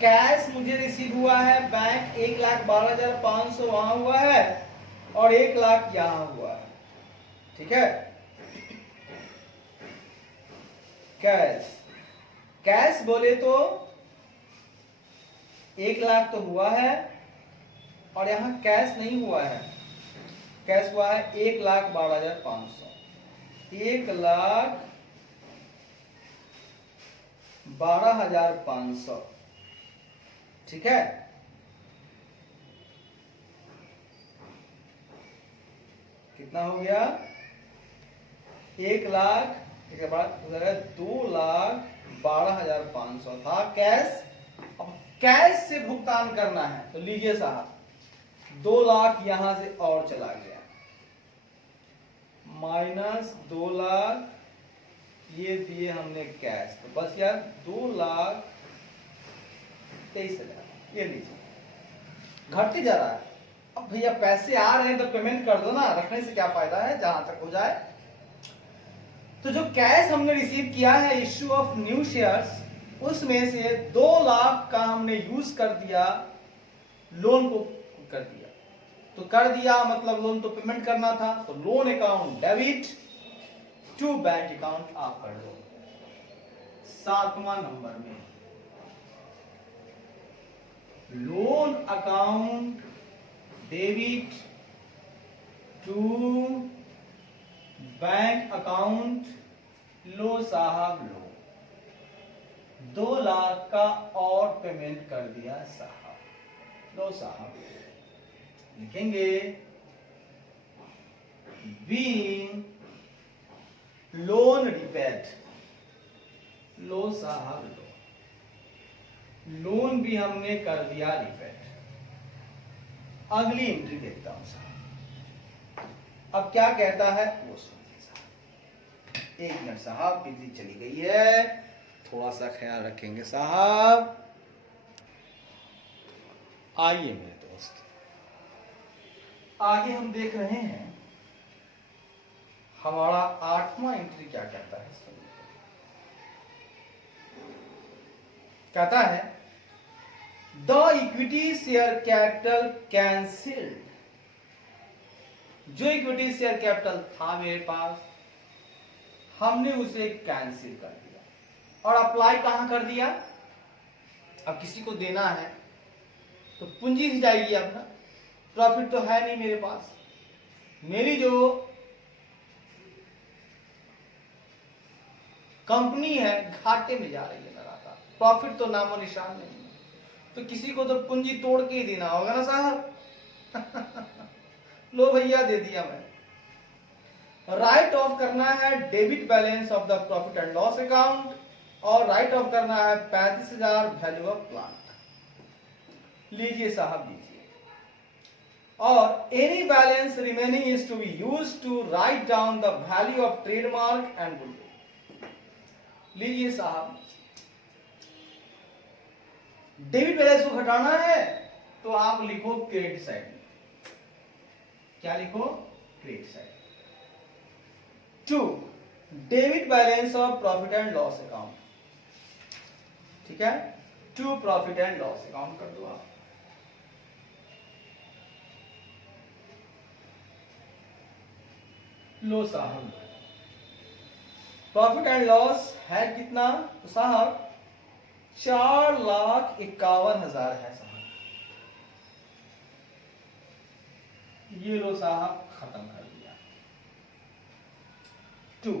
कैश मुझे रिसीव हुआ है बैंक 1,12,500 वहां हुआ है, और 1 लाख यहां हुआ है, ठीक है। कैश, कैश बोले तो 1 लाख तो हुआ है, और यहां कैश नहीं हुआ है, कैश हुआ है 1,12,500, 1,12,500, ठीक है। कितना हो गया, 1 लाख, ठीक है, 2,12,500 था कैश। अब कैश से भुगतान करना है, तो लीजिए साहब 2 लाख यहां से और चला गया, माइनस 2 लाख ये दिए हमने कैश, तो बस यार 2,23,000, ये लीजिए घटते जा रहा है। अब भैया पैसे आ रहे हैं तो पेमेंट कर दो ना, रखने से क्या फायदा है, जहां तक हो जाए। तो जो कैश हमने रिसीव किया है इश्यू ऑफ न्यू शेयर्स, उसमें से 2 लाख का हमने यूज कर दिया, लोन को कर दिया, तो कर दिया मतलब लोन तो पेमेंट करना था, तो loan account debit to bank account आप कर दो 7वां नंबर में, loan account debit to bank account, लो साहब लो 2 लाख का और पेमेंट कर दिया साहब, लो साहब लिखेंगे बीइंग लोन रिपेड, लो साहब लो, लोन भी हमने कर दिया रिपेड। अगली एंट्री देखता हूं साहब, अब क्या कहता है वो सुनिए साहब। 1 मिनट साहब, बिजली चली गई है, थोड़ा सा ख्याल रखेंगे साहब। आइए मेरे दोस्त, आगे हम देख रहे हैं हमारा 8वां एंट्री क्या कहता है सुनिए। कहता है the equity share capital cancelled, जो इक्विटी शेयर कैपिटल था मेरे पास हमने उसे कैंसिल कर दिया और अप्लाई कहां कर दिया। अब किसी को देना है तो पूंजी ही जाएगी अपना, प्रॉफिट तो है नहीं मेरे पास, मेरी जो कंपनी है घाटे में जा रही है लगातार, प्रॉफिट तो नामो निशान नहीं है, तो किसी को तो पूंजी तोड़ के ही देना होगा ना साहब। लो भैया दे दिया मैं। राइट ऑफ करना है debit balance of the profit and loss account, और राइट ऑफ करना है 35,000 वैल्यू ऑफ प्लांट। लीजिए साहब लीजिए, और any balance remaining is to be used to write down the value of trademark and goodwill. लीजिए साहब, डेबिट बैलेंस को घटाना है तो आप लिखो क्रेडिट साइड में, क्या लिखो, credit side. 2 debit balance of profit and loss account, ठीक है, 2 प्रॉफिट एंड लॉस अकाउंट कर दो आप। लो साहब, प्रॉफिट एंड लॉस है कितना, तो साहब 4,51,000 है साहब। ये लो साहब खत्म कर दिया। 2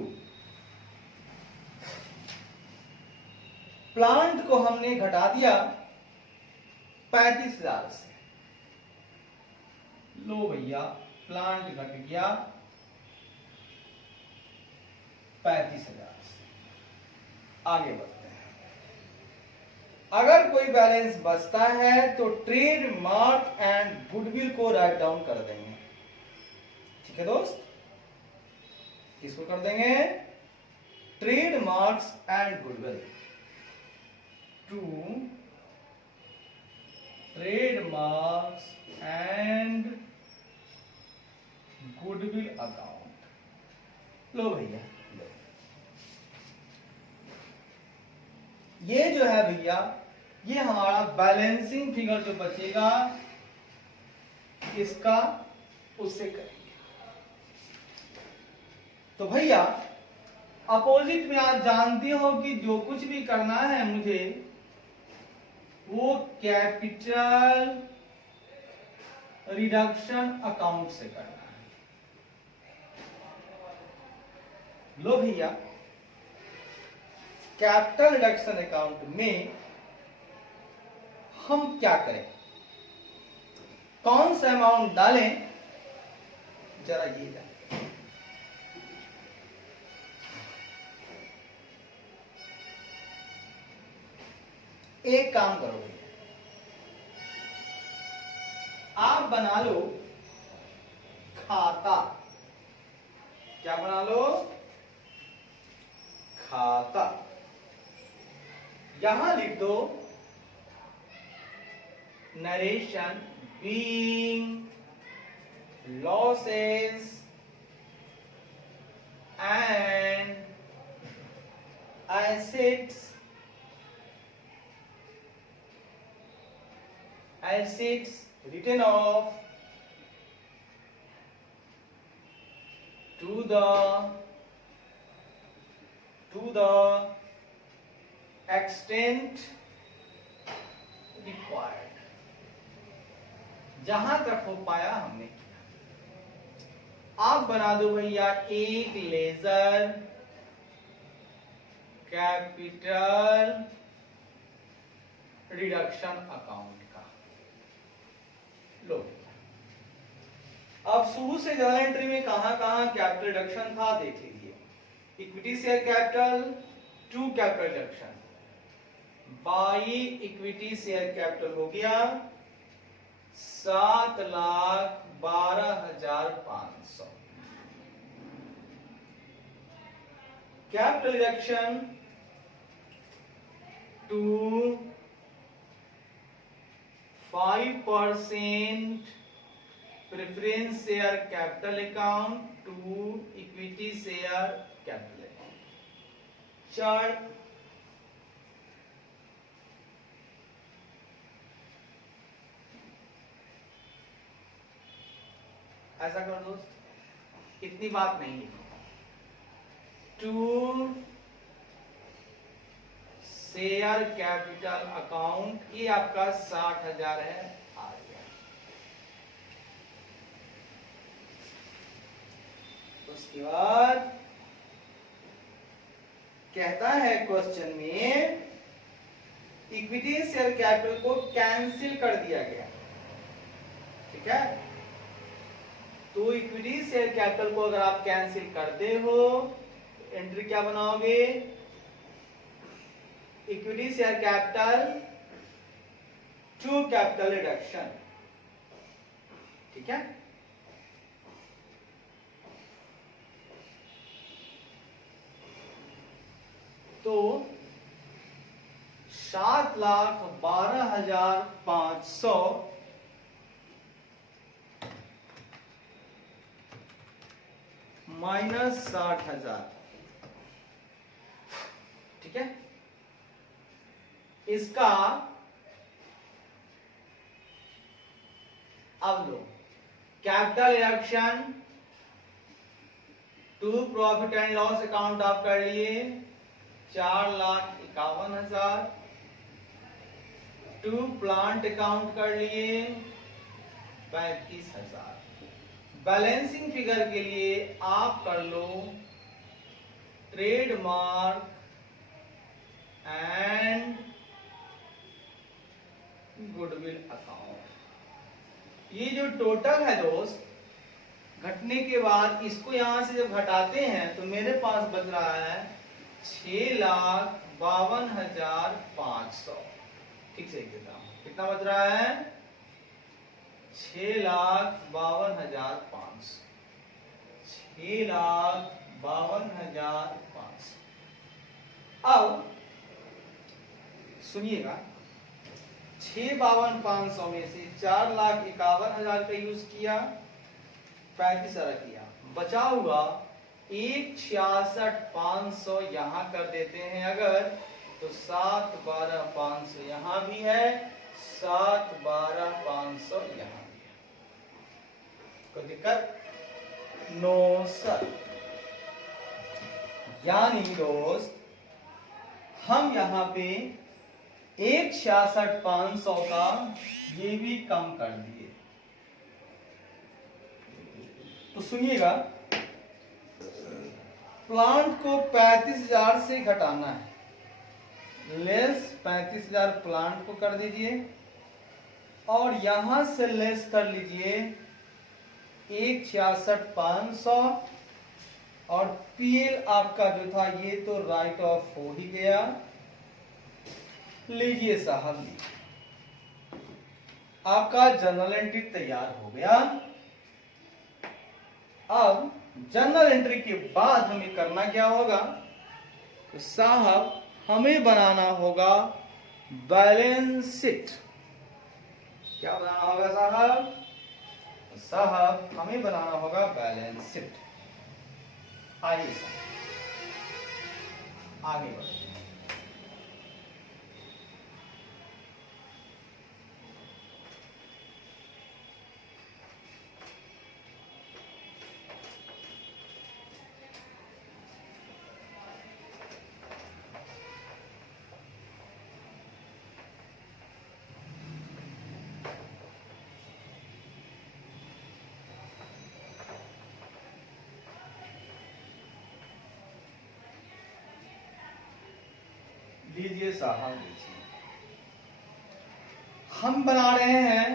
प्लांट को हमने घटा दिया 35,000 से। लो भैया प्लांट घट गया 35,000 से। आगे बढ़ते हैं, अगर कोई बैलेंस बचता है तो ट्रेड मार्क एंड गुडविल को राइट डाउन कर देंगे, ठीक है दोस्त, किसको कर देंगे, trade marks and goodwill, to trade marks and goodwill account. लो भैया लो, ये जो है भैया ये हमारा बैलेंसिंग फिगर जो बचेगा इसका उससे करेंगे। तो भैया अपोजिट में आप जानते हो कि जो कुछ भी करना है मुझे वो कैपिटल रिडक्शन अकाउंट से करना है। लो भैया कैपिटल रिडक्शन अकाउंट में हम क्या करें, कौन सा अमाउंट डालें, जरा ये जाए। एक काम करो भैया, आप बना लो खाता, क्या बना लो, खाता। यहां लिख दो narration being losses and assets written off to the extent required। जहां तक हो पाया हमने किया। आप बना दो भैया एक लेजर कैपिटल रिडक्शन अकाउंट का। लो अब शुरू से जर्नल एंट्री में कहां कहां कैपिटल रिडक्शन था देख लीजिए। Equity share capital, 2 capital reduction, by equity share capital हो गया 7,12,500। Capital reduction to 5% preference share capital account to equity share capital account. Chart ऐसा कर दो, इतनी बात नहीं लिखो। टू शेयर कैपिटल अकाउंट, ये आपका 60,000 है, आ गया। उसके बाद कहता है क्वेश्चन में इक्विटी शेयर कैपिटल को कैंसिल कर दिया गया, ठीक है। तो इक्विटी शेयर कैपिटल को अगर आप कैंसिल करते हो तो एंट्री क्या बनाओगे, equity share capital to capital reduction, ठीक है। तो 7,12,500 माइनस 60,000, ठीक है। इसका अब लो capital reduction to profit and loss account आप कर लिए 4,51,000, टू प्लांट अकाउंट कर लिए 35,000। बैलेंसिंग फिगर के लिए आप कर लो ट्रेडमार्क एंड गुडविल अकाउंट। ये जो टोटल है दोस्त, घटने के बाद इसको यहां से जब घटाते हैं तो मेरे पास बच रहा है 6,52,500। ठीक से देता हूं, कितना बच रहा है 6,52,500, 6,52,500। अब सुनिएगा, 6,52,500 में से 4,51,000 का यूज किया, 35,000 किया, बचा हुआ 1,66,500 यहां कर देते हैं अगर, तो 7,12,500 यहां भी है, 7,12,500 यहां भी है। कोई दिक्कत? No sir. यानी दोस्त हम यहां पे 1,66,500 का ये भी कम कर दिए। तो सुनिएगा, प्लांट को 35,000 से घटाना है, लेस 35,000 प्लांट को कर दीजिए और यहां से लेस कर लीजिए 1,66,500 और पीएल आपका जो था ये तो राइट ऑफ हो ही गया। लीजिए साहब, आपका जर्नल एंट्री तैयार हो गया। अब जर्नल एंट्री के बाद हमें करना क्या होगा, तो साहब हमें बनाना होगा बैलेंस शीट। क्या बनाना होगा साहब? साहब हमें बनाना होगा बैलेंस शीट। आइए साहब आगे बढ़ते हैं। लीजिए साहब, लीजिए, हम बना रहे हैं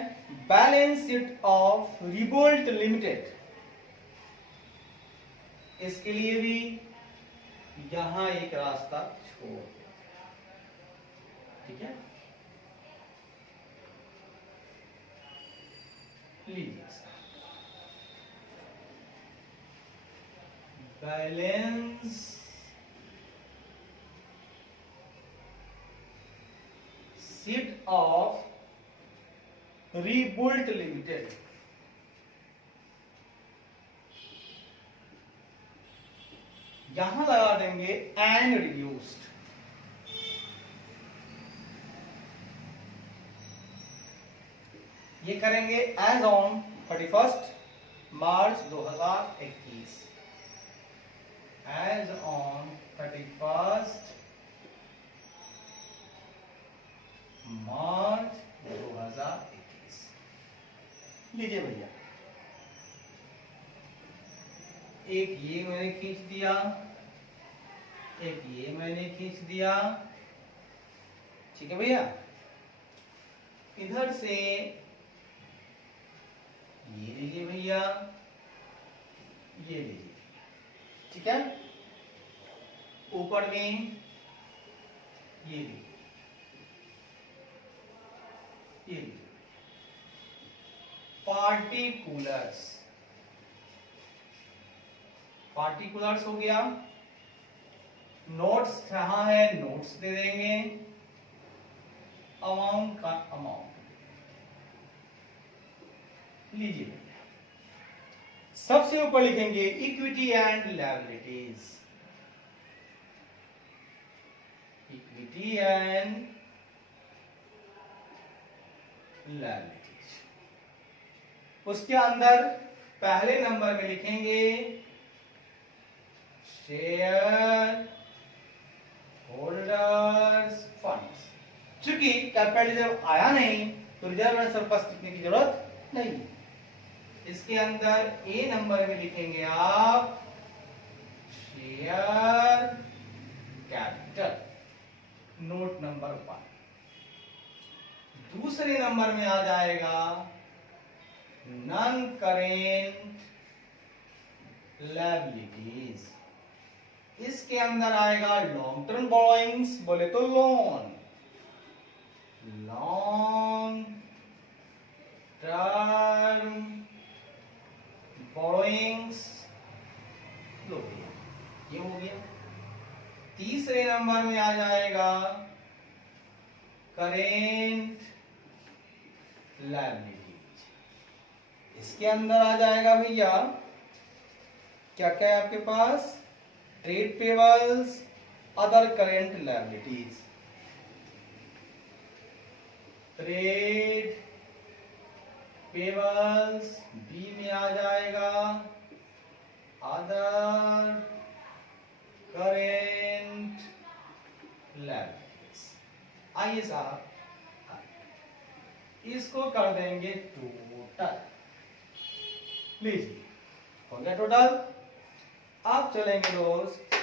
balance sheet of Revolt limited. इसके लिए भी यहां एक रास्ता छोड़, ठीक है। लीजिए balance sheet of Revolt Limited. यहां लगा देंगे एंड रिड्यूस्ड। ये करेंगे as on 31 March 2021 as on 31 March 2021। लीजिए भैया, एक ये मैंने खींच दिया, एक ये मैंने खींच दिया, ठीक है भैया। इधर से ये लीजिए भैया, ये लीजिए, ठीक है। ऊपर में ये लीजिए, ये लीजिए, पार्टिकुलर्स, पार्टिकुलर्स हो गया। नोट्स कहाँ है, नोट्स दे देंगे। अमाउंट का अमाउंट लीजिए, सबसे ऊपर लिखेंगे equity and liabilities, equity and liabilities. उसके अंदर पहले नंबर में लिखेंगे शेयर होल्डर्स फंड्स। चूंकि कैपिटल रिजर्व आया नहीं तो रिजर्व एंड सरप्लस लिखने की जरूरत नहीं है। इसके अंदर ए नंबर में लिखेंगे आप शेयर कैपिटल, नोट नंबर 1। दूसरे नंबर में आ जाएगा नॉन करेंट लायबिलिटीज। इसके अंदर आएगा लॉन्ग टर्म बोरोइंग्स, बोले तो लोन, लॉन्ग टर्म बोरोइंग्स, लो भैया ये हो गया। तीसरे नंबर में आ जाएगा करेंट लायबिलिटीज। इसके अंदर आ जाएगा भैया क्या क्या है आपके पास, trade payables, other current liabilities. Trade payables B में आ जाएगा अदर करेंट लायबिलिटीज। आइए साहब इसको कर देंगे टोटल। लीजिए हो गया टोटल। आप चलेंगे दोस्त,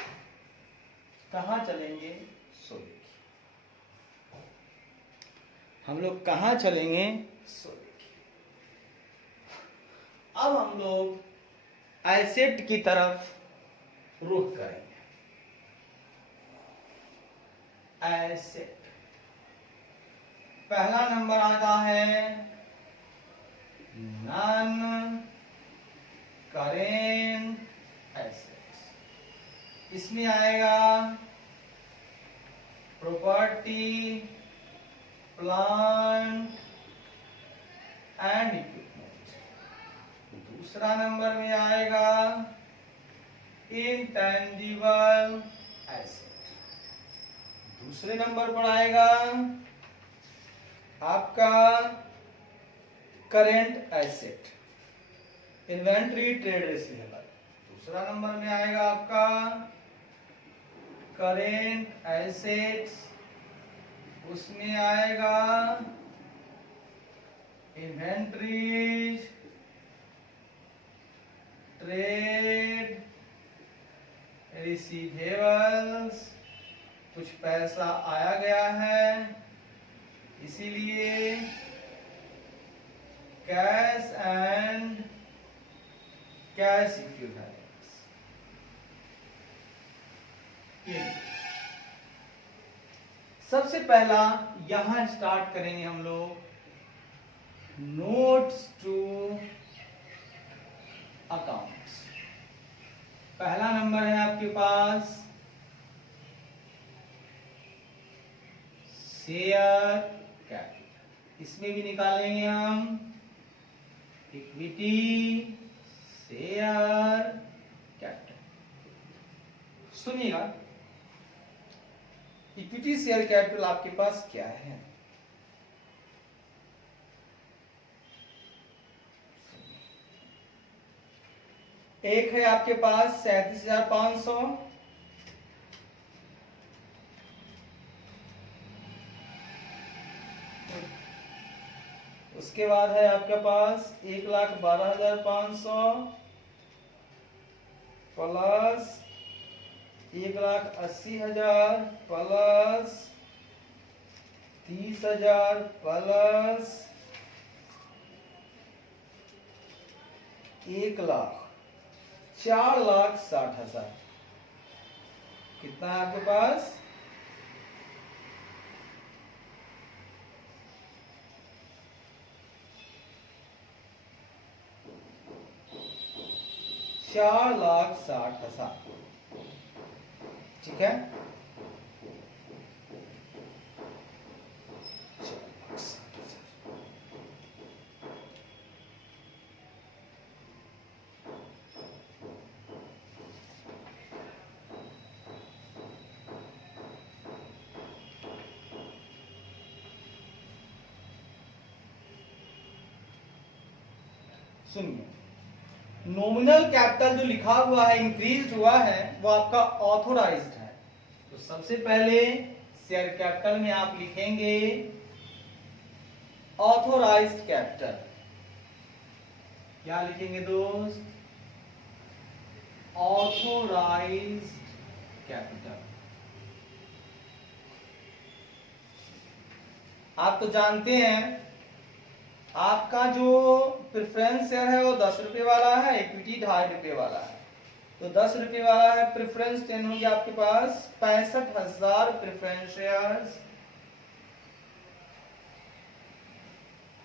कहां चलेंगे, सो देखिए हम लोग कहां चलेंगे, सो देखिए। अब हम लोग एसेट की तरफ रुख करेंगे। एसेट पहला नंबर आता है नॉन करेंट एसेट्स। इसमें आएगा प्रॉपर्टी, प्लांट एंड इक्विपमेंट। दूसरा नंबर में आएगा इंटेंजिबल एसेट। दूसरे नंबर पर आएगा आपका current asset, inventory, trade receivable. दूसरा नंबर में आएगा आपका करेंट एसेट्स, उसमें आएगा इन्वेंट्रीज, ट्रेड रिसीवेबल्स। कुछ पैसा आया गया है इसीलिए कैश एंड कैश इक्विवेलेंट्स। सबसे पहला यहां स्टार्ट करेंगे हम लोग नोट्स टू अकाउंट्स। पहला नंबर है आपके पास शेयर कैपिटल। इसमें भी निकालेंगे हम इक्विटी शेयर कैपिटल। सुनिएगा इक्विटी शेयर कैपिटल आपके पास क्या है। एक है आपके पास 37,500, उसके बाद है आपके पास 1,12,500 प्लस 1,80,000 प्लस 30,000 प्लस 4,60,000। कितना है आपके पास? ₹4,60,000। ठीक है, सुनिए, नॉमिनल कैपिटल जो लिखा हुआ है, इंक्रीज हुआ है, वो आपका ऑथोराइज्ड है। तो सबसे पहले शेयर कैपिटल में आप लिखेंगे ऑथोराइज्ड कैपिटल। क्या लिखेंगे दोस्त? Authorised capital. आप तो जानते हैं आपका जो प्रेफरेंस शेयर है वो 10 रुपए वाला है, इक्विटी 2.5 रुपए वाला है। तो 10 रुपए वाला है प्रेफरेंस, टेन हो गया आपके पास 65,000 preference shares,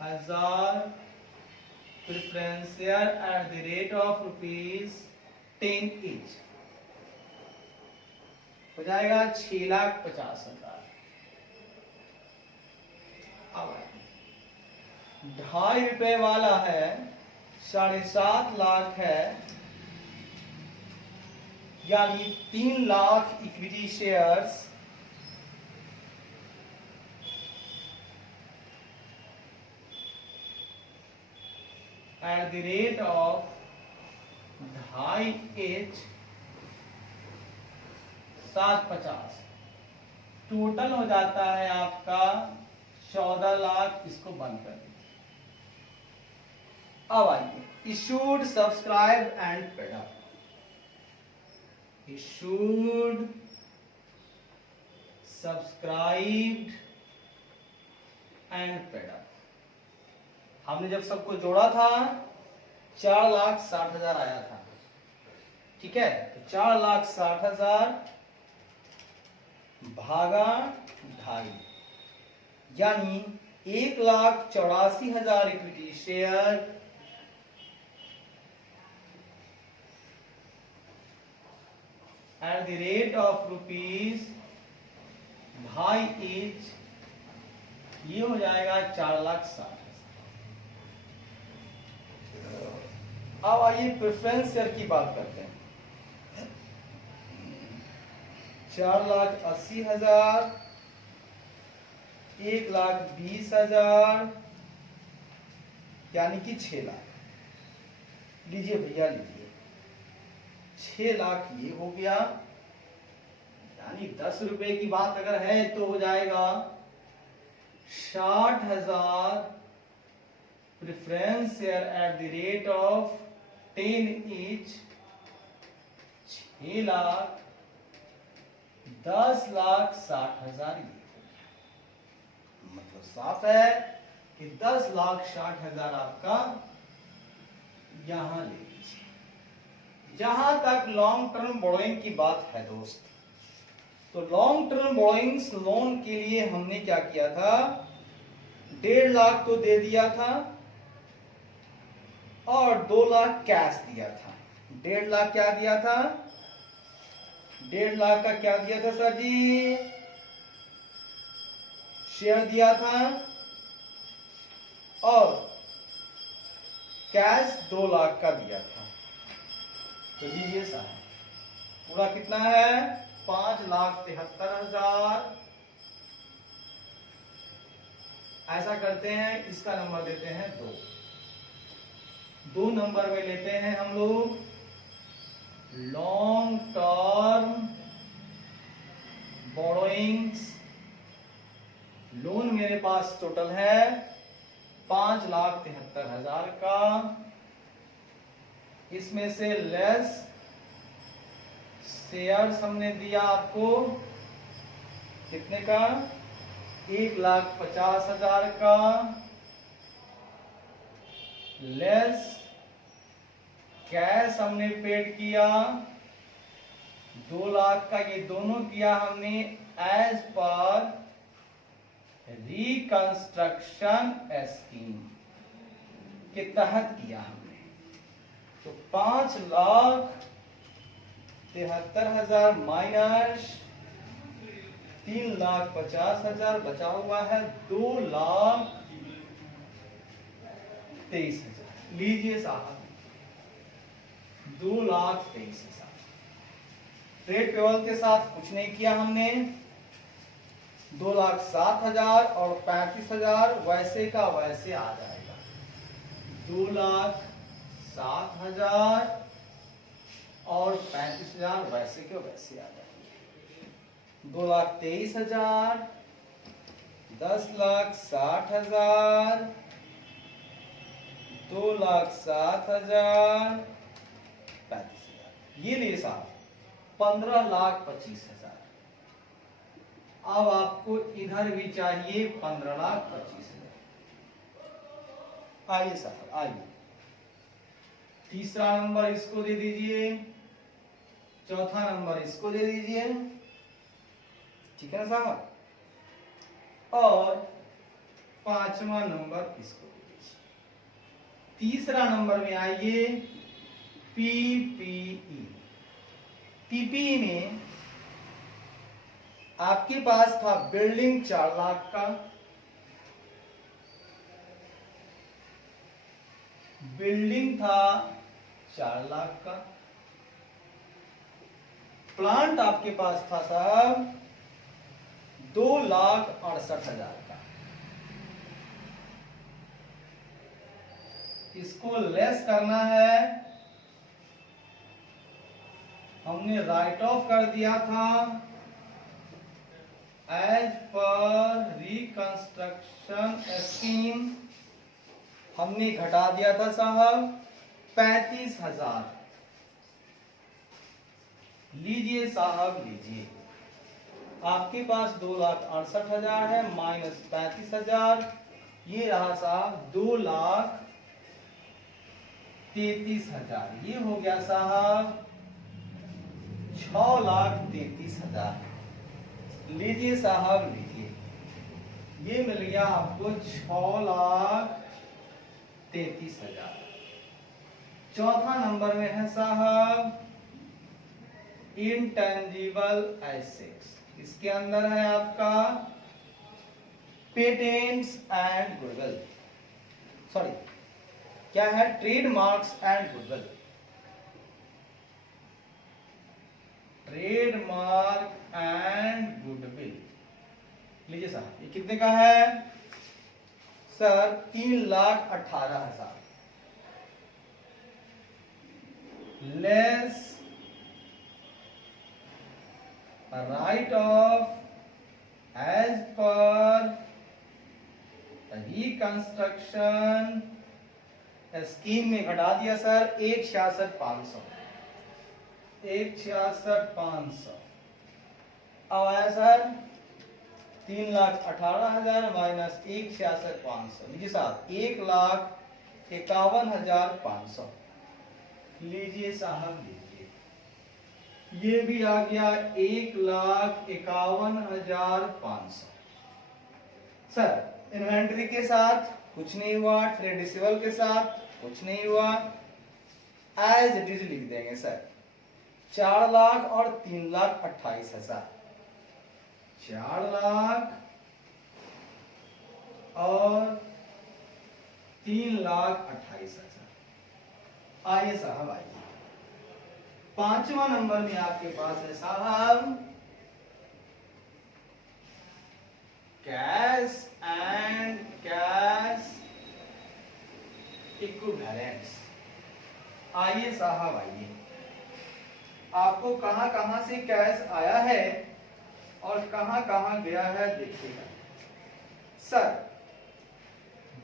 1000 preference share at the rate of ₹10 each, हो जाएगा 6,50,000। 2.5 रुपए वाला है 7.5 लाख है, यानी 3 lakh equity shares at the rate of 2.5 H 750, total हो जाता है आपका 14 लाख। इसको बंद कर दीजिए। अब आइए, issued, subscribe and paid up. Issued, subscribed and paid up. हमने जब सबको जोड़ा था 4,60,000 आया था। ठीक है, तो 4,60,000 भागा 2.5, यानी 1,84,000 equity share at the rate of ₹2.5 each, ये हो जाएगा 4,60,000। अब आइए प्रेफरेंस शेयर की बात करते हैं। 4,80,000, 1,20,000, यानी कि 6 लाख। लीजिए भैया लीजिए, 6 लाख ये हो गया, यानी 10 रुपए की बात अगर है तो हो जाएगा 60,000 preference share at the rate of 10 each, 6 lakh, 10,60,000। मतलब साफ है कि 10,60,000 आपका यहां ले लीजिए। जहां तक लॉन्ग टर्म बोरोइंग की बात है दोस्त, तो लॉन्ग टर्म बोरोइंग्स लोन के लिए हमने क्या किया था, 1.5 लाख तो दे दिया था और 2 लाख कैश दिया था। 1.5 लाख क्या दिया था? 1.5 लाख का क्या दिया था सर जी? शेयर दिया था, और कैश 2 लाख का दिया था। तो लीजिए साहब, पूरा कितना है? 5,73,000। ऐसा करते हैं, इसका नंबर देते हैं 2 नंबर में लेते हैं हम लोग लॉन्ग टर्म बोरोइंग्स, लोन मेरे पास टोटल है 5,73,000 का। इसमें से लेस शेयर्स हमने दिया आपको कितने का, 1,50,000 का, लेस कैश हमने पेड किया 2 लाख का। ये दोनों किया हमने एज पर रिकंस्ट्रक्शन स्कीम के तहत किया हमने। तो 5,73,000 माइनस 3,50,000 बचा हुआ है 2,23,000। लीजिए साहब 2,23,000। ट्रेड पेबल के साथ कुछ नहीं किया हमने, 2,07,000 और 35,000 वैसे का वैसे आ जाएगा। 2,07,000 और 35,000 वैसे के वैसे आ जाएंगे। 2,23,000, 10,60,000, 2,07,000, 35,000। ये लिए साहब 15,25,000। अब आपको इधर भी चाहिए 15,25,000। आइए साहब आइए, तीसरा नंबर इसको दे दीजिए, चौथा नंबर इसको दे दीजिए, ठीक है ना साहब, और पांचवा नंबर इसको दे दीजिए। तीसरा नंबर में आइए पीपीई। पीपीई में आपके पास था बिल्डिंग 4 लाख का, बिल्डिंग था 4 लाख का, प्लांट आपके पास था साहब 2,68,000 का। इसको लेस करना है, हमने राइट ऑफ कर दिया था एज पर रिकंस्ट्रक्शन स्कीम, हमने घटा दिया था साहब 35,000। लीजिए साहब लीजिए, आपके पास 2,68,000 है माइनस 35,000, ये रहा साहब 2,33,000। ये हो गया साहब 6,33,000। लीजिए साहब लीजिए, ये मिल गया आपको 6,33,000। चौथा नंबर में है साहब इंटेंजिबल एसेट्स। इसके अंदर है आपका पेटेंट्स एंड गुडविल, सॉरी क्या है, trademarks and goodwill. Trademark and goodwill, लीजिए साहब ये कितने का है sir, 3,18,000 less write off as per reconstruction scheme में घटा दिया सर 1,66,500, 1,66,500। अब आया सर 3,18,000 माइनस 1,66,500। लीजिए साहब 1,51,500। लीजिए साहब लीजिए, ये भी आ गया 1,51,500। सर इन्वेंट्री के साथ कुछ नहीं हुआ, ट्रेड रिसीवेबल के साथ कुछ नहीं हुआ, एज इट इज लिख देंगे सर 4 लाख और 3,28,000। 4 लाख और 3,28,000। आइए साहब आइए, पांचवा नंबर में आपके पास है साहब कैश एंड कैश इक्विवेलेंट्स। आइए साहब आइए, आपको कहां कहां से कैश आया है और कहां कहां गया है देखिएगा। सर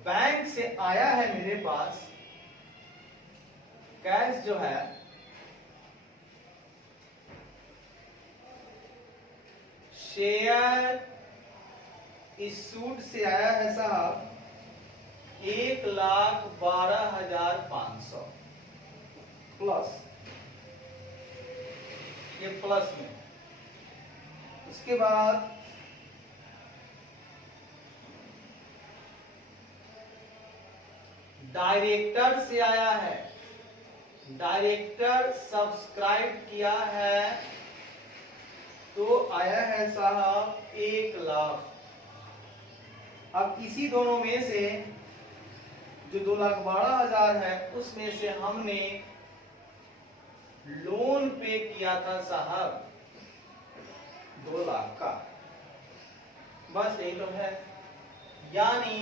बैंक से आया है मेरे पास कैश जो है शेयर इशूड से आया है साहब 1,12,500 प्लस, ये प्लस में। उसके बाद डायरेक्टर से आया है, डायरेक्टर सब्सक्राइब किया है तो आया है साहब 1,00,000। अब इसी दोनों में से जो 2,12,000 है उसमें से हमने लोन पे किया था साहब 2,00,000 का, बस यही तो है, यानी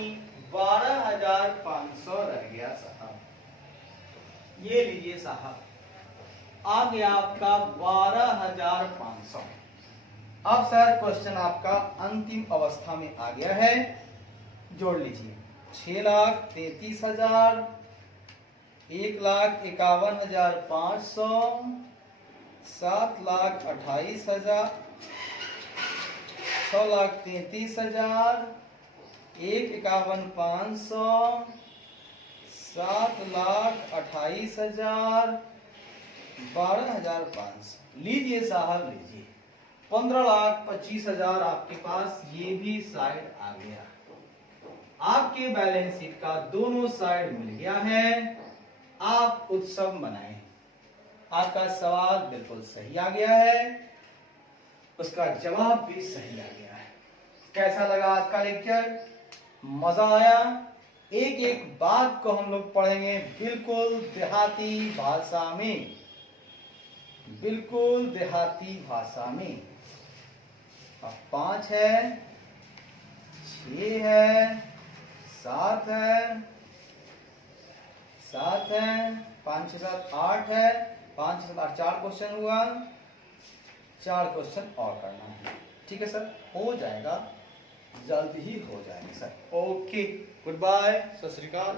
12,500 रह गया साहब। ये लीजिए साहब, आ गया आपका 12,500। अब सर क्वेश्चन आपका अंतिम अवस्था में आ गया है, जोड़ लीजिए 6,33,000, 1,51,500, 7,28,000, 6,33,000, 1,51,500, 7,28,000, 12,500। लीजिए साहब लीजिए, 15,25,000 आपके पास ये भी साइड आ गया। आपके बैलेंस शीट का दोनों साइड मिल गया है, आप उत्सव मनाएं। आपका सवाल बिल्कुल सही आ गया है, उसका जवाब भी सही आ गया है। कैसा लगा आज का लेक्चर? मजा आया? एक एक बात को हम लोग पढ़ेंगे बिल्कुल देहाती भाषा में, बिल्कुल देहाती भाषा में। अब 5 है, 6 है, 7 है, 7 है, 5 6 7 8 है, 5 6 7 8 4 क्वेश्चन हुआ, 4 क्वेश्चन और करना है। ठीक है सर, हो जाएगा, जल्द ही हो जाएगा सर। ओके, गुड बाय, सत श्री अकाल।